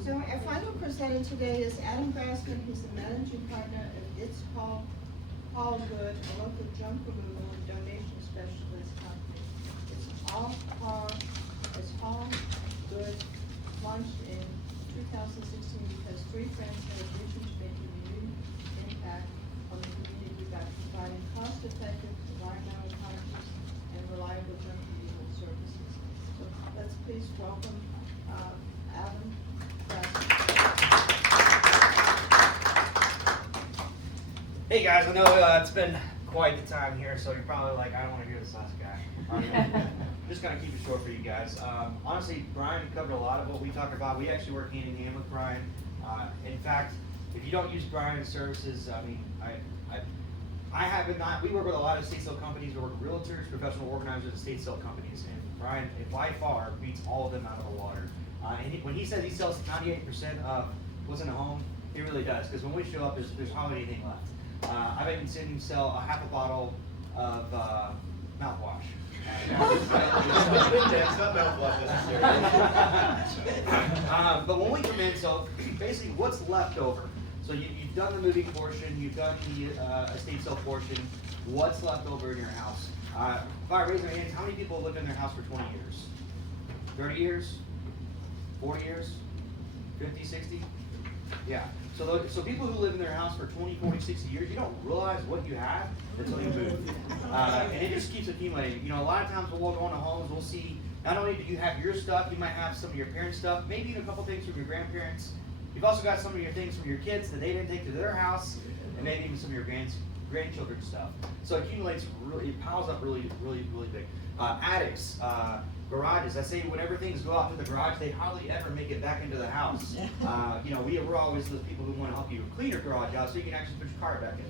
So our final presenter today is Adam Grassman, who's the managing partner of It's All Good, a local junk removal and donation specialist company. It's All Good, launched in 2016 because three friends had a vision to make a renewed impact on the community by providing cost-effective, environmental conscious, and reliable junk removal services. So let's please welcome Adam Grassman. Hey guys, I know it's been quite the time here, so you're probably like, I don't want to hear this last guy. I'm just gonna keep it short for you guys. Honestly, Bryan covered a lot of what we talked about. We actually work hand in hand with Bryan. In fact, if you don't use Bryan's services, I mean, I haven't not. We work with a lot of estate sale companies. We work with realtors, professional organizers, estate sale companies, and Bryan, by far, beats all of them out of the water. When he says he sells 98% of what's in a home, he really does. Because when we show up, there's hardly anything left. I've even seen him sell a half a bottle of mouthwash. It's not mouthwash necessarily. But when we come in, so basically what's left over? So you've done the moving portion, you've done the estate sale portion, what's left over in your house? If I raise my hands, how many people lived in their house for 20 years? 30 years? 40 years? 50, 60? Yeah. So people who live in their house for 20, 40, 60 years, you don't realize what you have until you move. And it just keeps accumulating. You know, a lot of times when we'll go into homes, we'll see not only do you have your stuff, you might have some of your parents' stuff, maybe even a couple things from your grandparents. You've also got some of your things from your kids that they didn't take to their house, and maybe even some of your grandchildren's stuff. So it accumulates really, it piles up really, really, really big. Attics, garages. I say whenever things go out to the garage, they hardly ever make it back into the house. You know, we're always those people who want to help you clean your garage out so you can actually put your car back in there.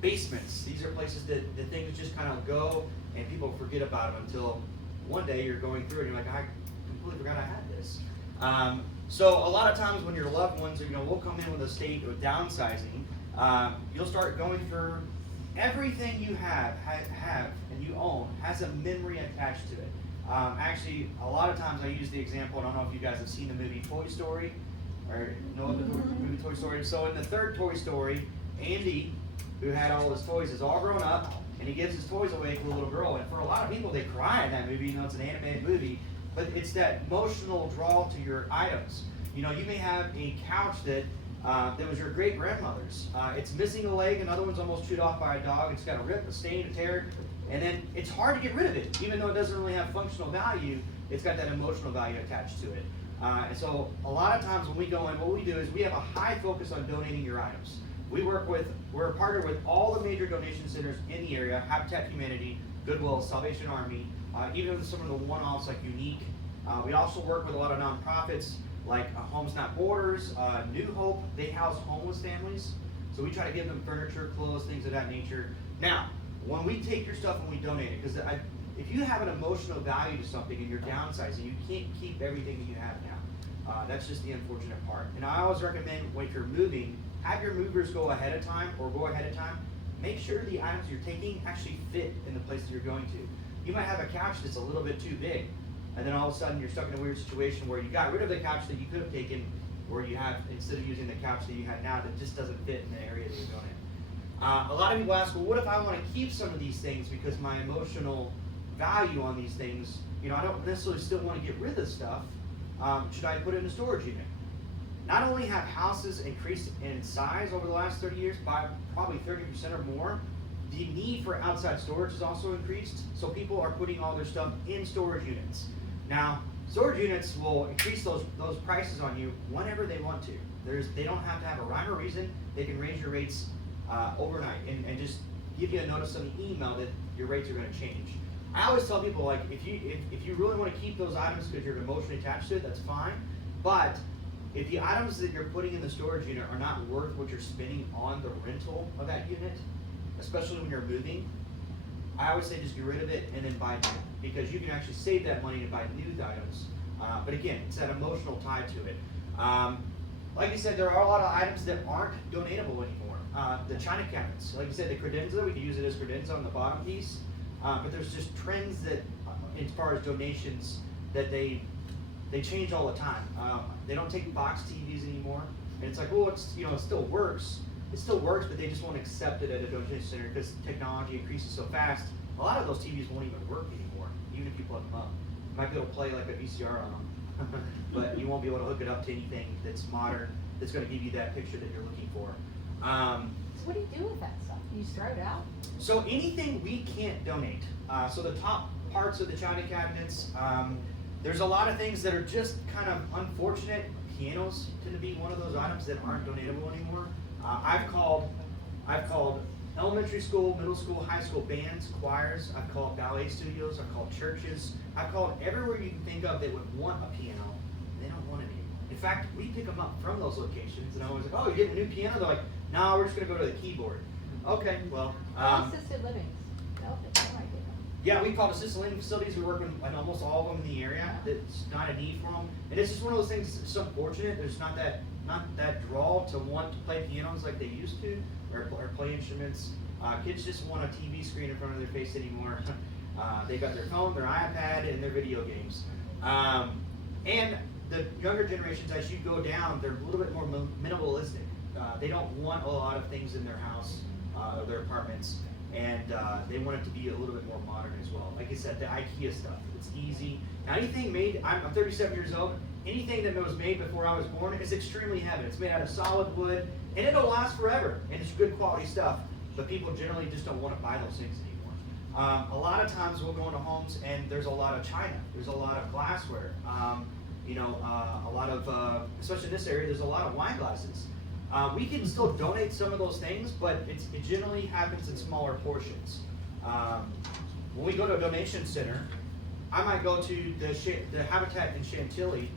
Basements. These are places that things just kind of go and people forget about them until one day you're going through it and you're like, I completely forgot I had this. So a lot of times when your loved ones, you know, will come in with a state of downsizing, you'll start going through everything you have and you own has a memory attached to it. Actually, a lot of times I use the example, I don't know if you guys have seen the movie Toy Story, or know the movie Toy Story. So in the third Toy Story, Andy, who had all his toys, is all grown up, and he gives his toys away to a little girl. And for a lot of people, they cry in that movie, you know, it's an animated movie, but it's that emotional draw to your items. You know, you may have a couch that was your great-grandmother's. It's missing a leg, another one's almost chewed off by a dog, it's got a rip, a stain, a tear, and then it's hard to get rid of it. Even though it doesn't really have functional value, it's got that emotional value attached to it. And so a lot of times when we go in, what we do is we have a high focus on donating your items. We're partnered with all the major donation centers in the area, Habitat Humanity, Goodwill, Salvation Army, even some of the one-offs like Unique. We also work with a lot of nonprofits like Homes Not Borders, New Hope. They house homeless families. So we try to give them furniture, clothes, things of that nature. Now, when we take your stuff and we donate it, because if you have an emotional value to something and you're downsizing, you can't keep everything that you have now. That's just the unfortunate part. And I always recommend when you're moving, have your movers go ahead of time. Make sure the items you're taking actually fit in the place that you're going to. You might have a couch that's a little bit too big, and then all of a sudden you're stuck in a weird situation where you got rid of the couch that you could have taken or you have, instead of using the couch that you had now that just doesn't fit in the area that you're going in. A lot of people ask, well, what if I want to keep some of these things because my emotional value on these things, you know, I don't necessarily still want to get rid of stuff. Should I put it in a storage unit? Not only have houses increased in size over the last 30 years by probably 30% or more, the need for outside storage has also increased. So people are putting all their stuff in storage units. Now, storage units will increase those prices on you whenever they want to. They don't have to have a rhyme or reason. They can raise your rates overnight and just give you a notice on the email that your rates are going to change. I always tell people, like, if you really want to keep those items because you're emotionally attached to it, that's fine. But if the items that you're putting in the storage unit are not worth what you're spending on the rental of that unit, especially when you're moving, I always say just get rid of it and then buy new, because you can actually save that money to buy new items. But again, it's that emotional tie to it. Like I said, there are a lot of items that aren't donatable anymore. The china cabinets, like I said, the credenza, we can use it as credenza on the bottom piece. But there's just trends that, as far as donations, that they change all the time. They don't take box TVs anymore, and it's like, well, it still works. It still works, but they just won't accept it at a donation center because technology increases so fast. A lot of those TVs won't even work anymore, even if you plug them up. You might be able to play like a VCR on them, but you won't be able to hook it up to anything that's modern, that's going to give you that picture that you're looking for. So what do you do with that stuff? You just throw it out? So anything we can't donate. So the top parts of the china cabinets, there's a lot of things that are just kind of unfortunate. Pianos tend to be one of those items that aren't donatable anymore. I've called elementary school, middle school, high school bands, choirs. I've called ballet studios. I've called churches. I've called everywhere you can think of that would want a piano. They don't want it anymore. In fact, we pick them up from those locations, and I'm always like, "Oh, you're getting a new piano?" They're like, "No, we're just going to go to the keyboard." Okay, well. Assisted living. Yeah, we call assisted living facilities. We work in almost all of them in the area. It's not a need for them, and it's just one of those things. It's so unfortunate. There's not that draw to want to play pianos like they used to, or play instruments. Kids just want a TV screen in front of their face anymore. They got their phone, their iPad, and their video games. And the younger generations, as you go down, they're a little bit more minimalistic. They don't want a lot of things in their house or their apartments. And they want it to be a little bit more modern as well. Like I said, the IKEA stuff, it's easy. Now anything made, I'm 37 years old, anything that was made before I was born is extremely heavy. It's made out of solid wood, and it'll last forever, and it's good quality stuff, but people generally just don't want to buy those things anymore. A lot of times we'll go into homes and there's a lot of china, there's a lot of glassware, a lot of, especially in this area, there's a lot of wine glasses. We can still donate some of those things, but it generally happens in smaller portions. When we go to a donation center, I might go to the Habitat in Chantilly,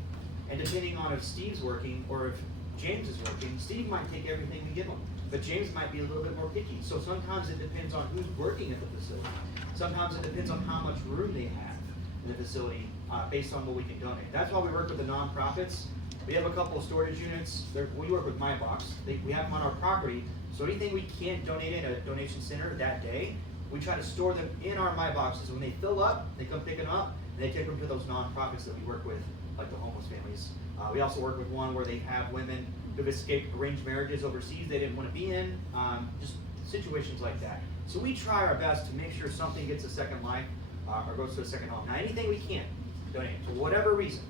and depending on if Steve's working or if James is working, Steve might take everything we give him, but James might be a little bit more picky. So sometimes it depends on who's working at the facility. Sometimes it depends on how much room they have in the facility based on what we can donate. That's why we work with the nonprofits. We have a couple of storage units. We work with My Box. We have them on our property. So anything we can't donate at a donation center that day, we try to store them in our My Boxes. When they fill up, they come pick them up, and they take them to those nonprofits that we work with, like the homeless families. We also work with one where they have women who've escaped arranged marriages overseas they didn't want to be in, just situations like that. So we try our best to make sure something gets a second life or goes to a second home. Now anything we can't donate, for whatever reason,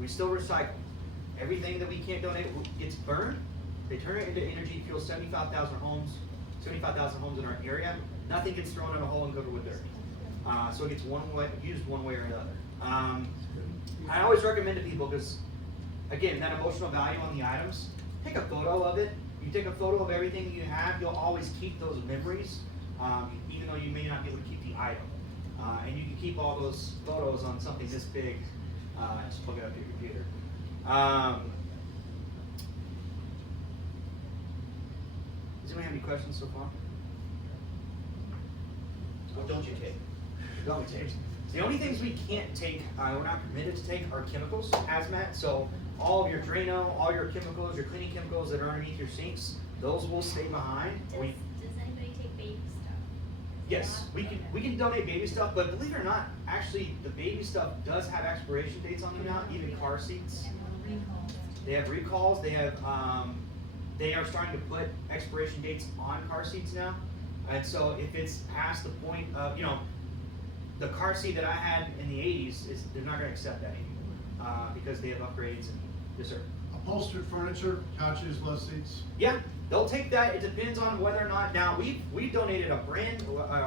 we still recycle. Everything that we can't donate gets burned. They turn it into energy to fuel 75,000 homes in our area. Nothing gets thrown in a hole and covered with dirt. So it gets used one way or another. I always recommend to people, because again, that emotional value on the items, take a photo of it. You take a photo of everything you have, you'll always keep those memories, even though you may not be able to keep the item. And you can keep all those photos on something this big. Just plug it up to your computer. Does anyone have any questions so far? What don't you take? Don't take. The only things we can't take, we're not permitted to take, are chemicals, hazmat. So all of your Drano, all your chemicals, your cleaning chemicals that are underneath your sinks, those will stay behind. Does anybody take baby stuff? Yes, we can donate baby stuff, but believe it or not, actually the baby stuff does have expiration dates on them now, even car seats. They have recalls. They have, they are starting to put expiration dates on car seats now. And so if it's past the point of, you know, the car seat that I had in the 80s, they're not gonna accept that anymore, because they have upgrades and, yes, sir. Upholstered furniture, couches, love seats. Yeah, they'll take that. It depends on whether or not. Now we donated a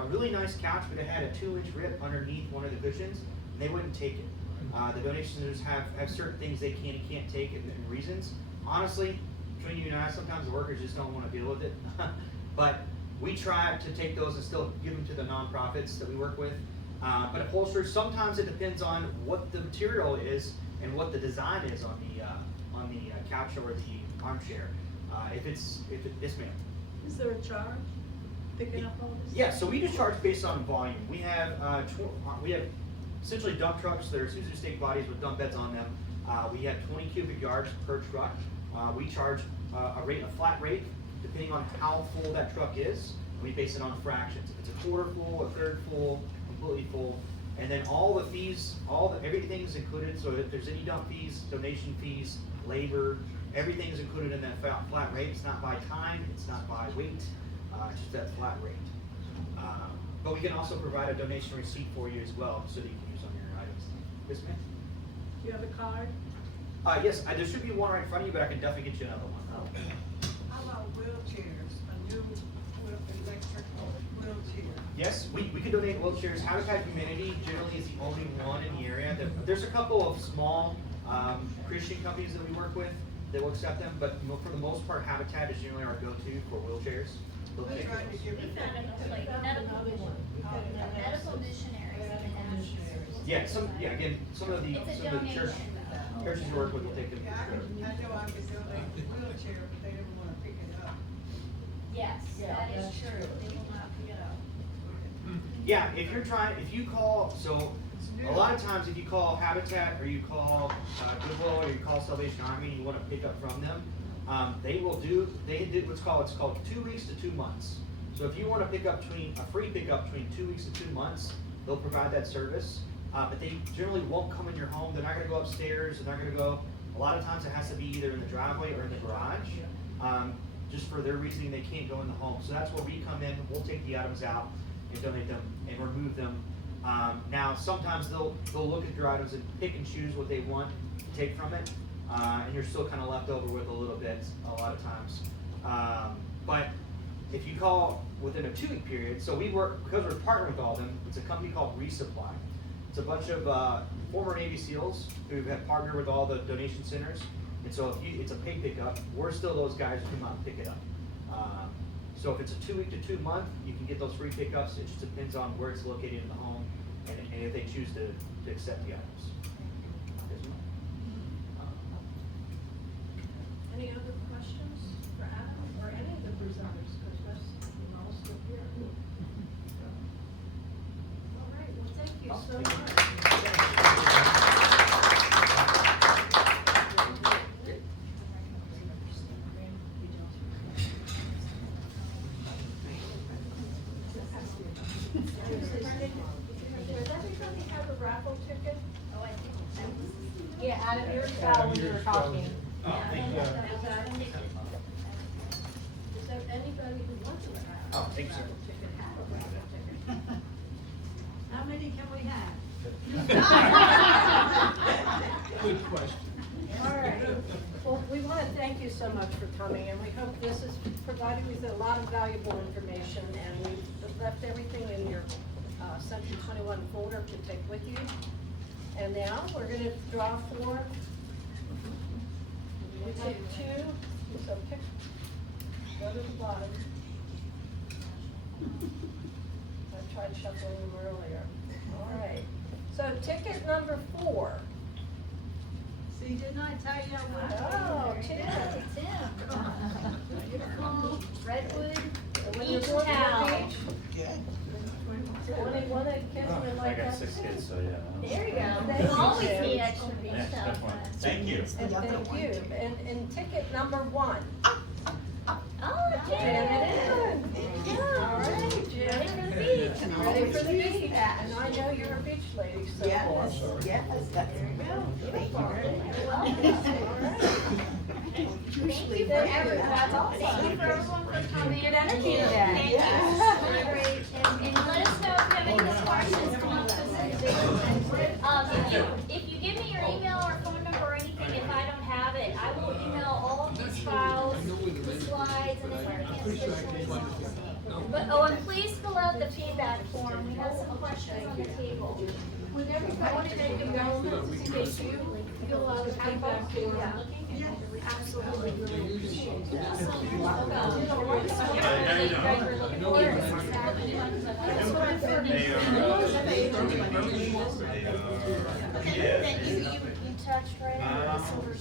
really nice couch, but it had a 2-inch rip underneath one of the cushions, and they wouldn't take it. The donation centers have certain things they can and can't take, and reasons. Honestly, between you and I, sometimes the workers just don't want to deal with it. But we try to take those and still give them to the nonprofits that we work with. But upholstered, sometimes it depends on what the material is and what the design is on the couch or the armchair. Yes, ma'am. Is there a charge picking up all this? Yeah, so we just charge based on volume. We have essentially dump trucks. They're Isuzu stake bodies with dump beds on them. We have 20 cubic yards per truck. We charge a flat rate depending on how full that truck is. We base it on fractions. If it's a quarter full, a third full, completely full, and then all the fees, everything's included. So if there's any dump fees, donation fees, labor, everything's included in that flat rate. It's not by time, it's not by weight, it's just that flat rate. But we can also provide a donation receipt for you as well, so that you can use on your items. Yes, ma'am? Do you have a card? Yes, there should be one right in front of you, but I can definitely get you another one. How about wheelchairs, a new electric wheelchair? Yes, we could donate wheelchairs. Habitat Humanity generally is the only one in the area. There's a couple of small Christian companies that we work with that will accept them, but for the most part, Habitat is generally our go-to for wheelchairs. They'll take those. We found it like medical missionaries. Yeah, again, some of the It's a churches donation. we work with will take them. I know I could donate the wheelchair, but they didn't wanna pick it up. Yes, that is true. They will not pick it up. Yeah, if you call, so a lot of times if you call Habitat or you call Goodwill or you call Salvation Army and you want to pick up from them, they do it's called 2 weeks to 2 months. So if you want to pick up a free pickup between 2 weeks to 2 months, they'll provide that service. But they generally won't come in your home. They're not going to go upstairs. They're not going to go. A lot of times it has to be either in the driveway or in the garage. Just for their reasoning, they can't go in the home. So that's where we come in. We'll take the items out and donate them and remove them. Now sometimes they'll look at your items and pick and choose what they want to take from it, and you're still kind of left over with a little bit a lot of times. But if you call within a 2-week period, so we work, because we're partnered with all of them, it's a company called Resupply. It's a bunch of former Navy SEALs who have partnered with all the donation centers, and so if it's a paid pickup, we're still those guys who come out and pick it up. So if it's a 2 week to 2 month, you can get those free pickups. It just depends on where it's located in the home and if they choose to accept the items. Any other questions for Adam or any of the presenters, because we're all still here. All right, well, thank you so much. Does everybody have a raffle ticket? Oh, I think that was. Yeah, Adam, yours fell when you were talking. Oh, thank you. Is there anybody who wants a raffle? Oh, thank you, sir. Raffle ticket, have a raffle ticket? How many can we have? Good question. All right. Well, we want to thank you so much for coming, and we hope this has provided you with a lot of valuable information, and we've left everything in your Century 21 folder to take with you. And now we're going to draw 4. We take 2, so pick, go to the bottom. I tried shuffling them earlier. All right. So ticket number 4. See, didn't I tell you I would? Oh, Tim. Beautiful Redwood When you're Beach going to the towel. beach, one of the kids would I like got that 6 too. kids, so yeah. There you go. Thank We'll you, always Tim. need extra beach Yeah, stuff. definitely. Thank you. And thank you. And ticket number 1. Oh, Jen. Jen it is. All right, Jen. Ready for the beach. Ready Pay for the beach, and I know you're a beach lady, so. Yes, yes, that's, thank you very Thank you for everyone, that's awesome. Thank you for everyone for coming. Good energy today. Thank you. Yeah. Great, and let us know if you have any questions, come up with if you give me your email or phone number or anything, if I don't have it, I will email all of these files, the slides, and everything. But, and please fill out the feedback form, we have some questions on the table. Would everybody take a moment to get you, fill out a feedback form? Absolutely. You touched right on the silver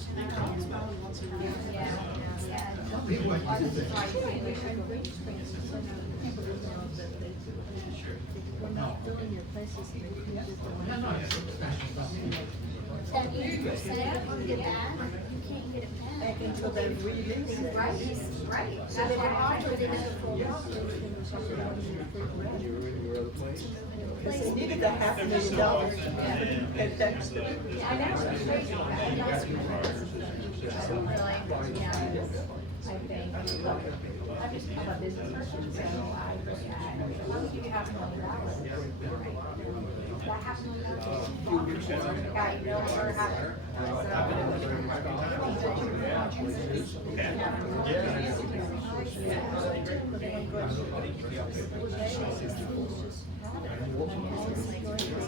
We're not filling your places. That you said you get back, you can't get it back. Until they release it. Right, right. So they don't put it in the folder. Because they needed $500,000. And that's, I know, it's crazy. I think, I'm just, I'm a business person, so I look at, as long as you have $1 million, that $500,000. Yeah, you know, we're having,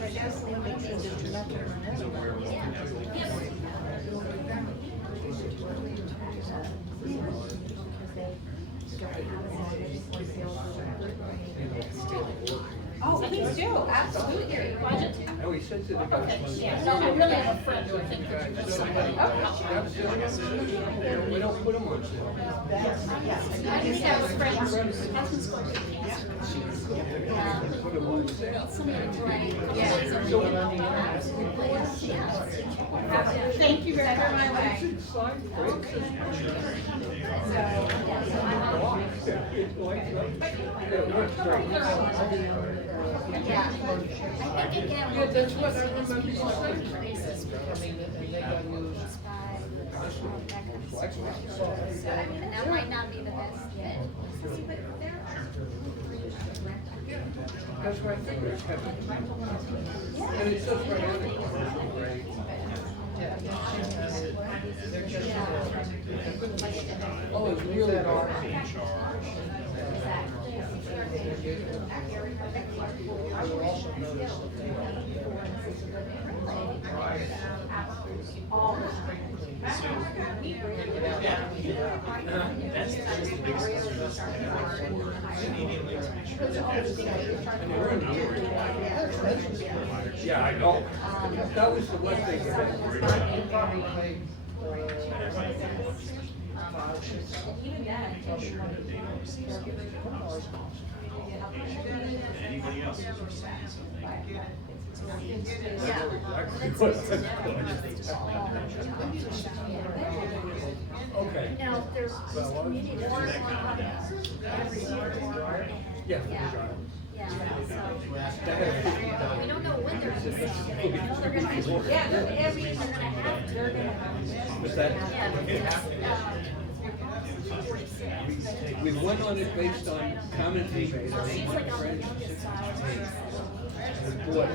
I guess the limit is nothing. Oh, please do, absolutely. Budget too? And we sent it to the. Yeah, no, I really have a friend who I think could do this. We don't put them on sale. I just have a friend who's husband's going to cancer. Somebody to like, Thank you very much. My way. Yeah. I think again, Yeah, that's what I remember you people saying. places because we So, I mean, that might not be the best fit. But there are. That's why I think it's heavy. And it's just right in the commercial grade. Oh, it's really dark. I will also notice That's the biggest concern. Yeah, I know. That was the one thing. Anybody else who's saying something? Okay. Now, there's this community that works on every year. Yeah. Yeah, so, we don't know when they're gonna sell. I know they're gonna, yeah, they're gonna have, they're gonna have. What's that? We went on it based on comments we made. So she's like on the youngest side. Boy.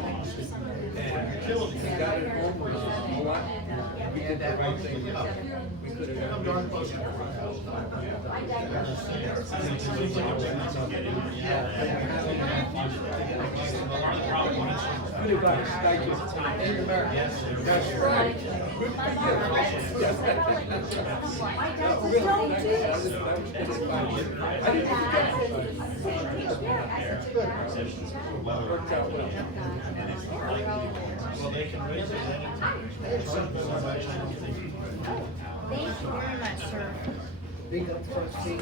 And we got it home with a lot. We did that right thing. We could have done. Good advice, thank you. That's right. Good for you. Don't do this. I didn't forget. Worked out well. Well, they can raise it. Thank you very much, sir. Being up for a seat.